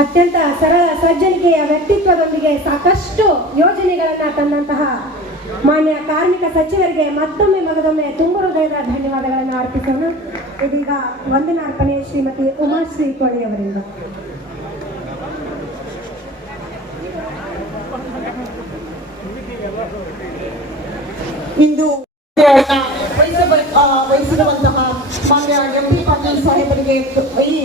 ಅತ್ಯಂತ ಸರಳ ಸಜ್ಜನಿಕೆಯ ವ್ಯಕ್ತಿತ್ವದೊಂದಿಗೆ ಸಾಕಷ್ಟು ಯೋಜನೆಗಳನ್ನ ತಂದಂತಹ ಮಾನ್ಯ ಕಾರ್ಮಿಕ ಸಚಿವರಿಗೆ ಮತ್ತೊಮ್ಮೆ ಮಗದೊಮ್ಮೆ ತುಂಬ ಹೃದಯದ ಧನ್ಯವಾದಗಳನ್ನು ಅರ್ಪಿಸೋಣ. ಇದೀಗ ವಂದನಾರ್ಪಣೆ ಶ್ರೀಮತಿ ಉಮಾಶ್ರೀ ಕೋಳಿ ಅವರಿಂದ. ಇಂದು ವಹಿಸಿರುವಂತಹ ಮಾನ್ಯ MP ಪಾಟೀಲ್ ಸಾಹೇಬರಿಗೆ ಈ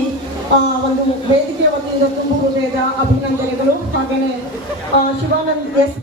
ಒಂದು ವೇದಿಕೆಯ ವತಿಯಿಂದ ತುಂಬು ಹೃದಯದ ಅಭಿನಂದನೆಗಳು. ಹಾಗೆಯೇ ಶಿವಾನಂದ್ ಎಸ್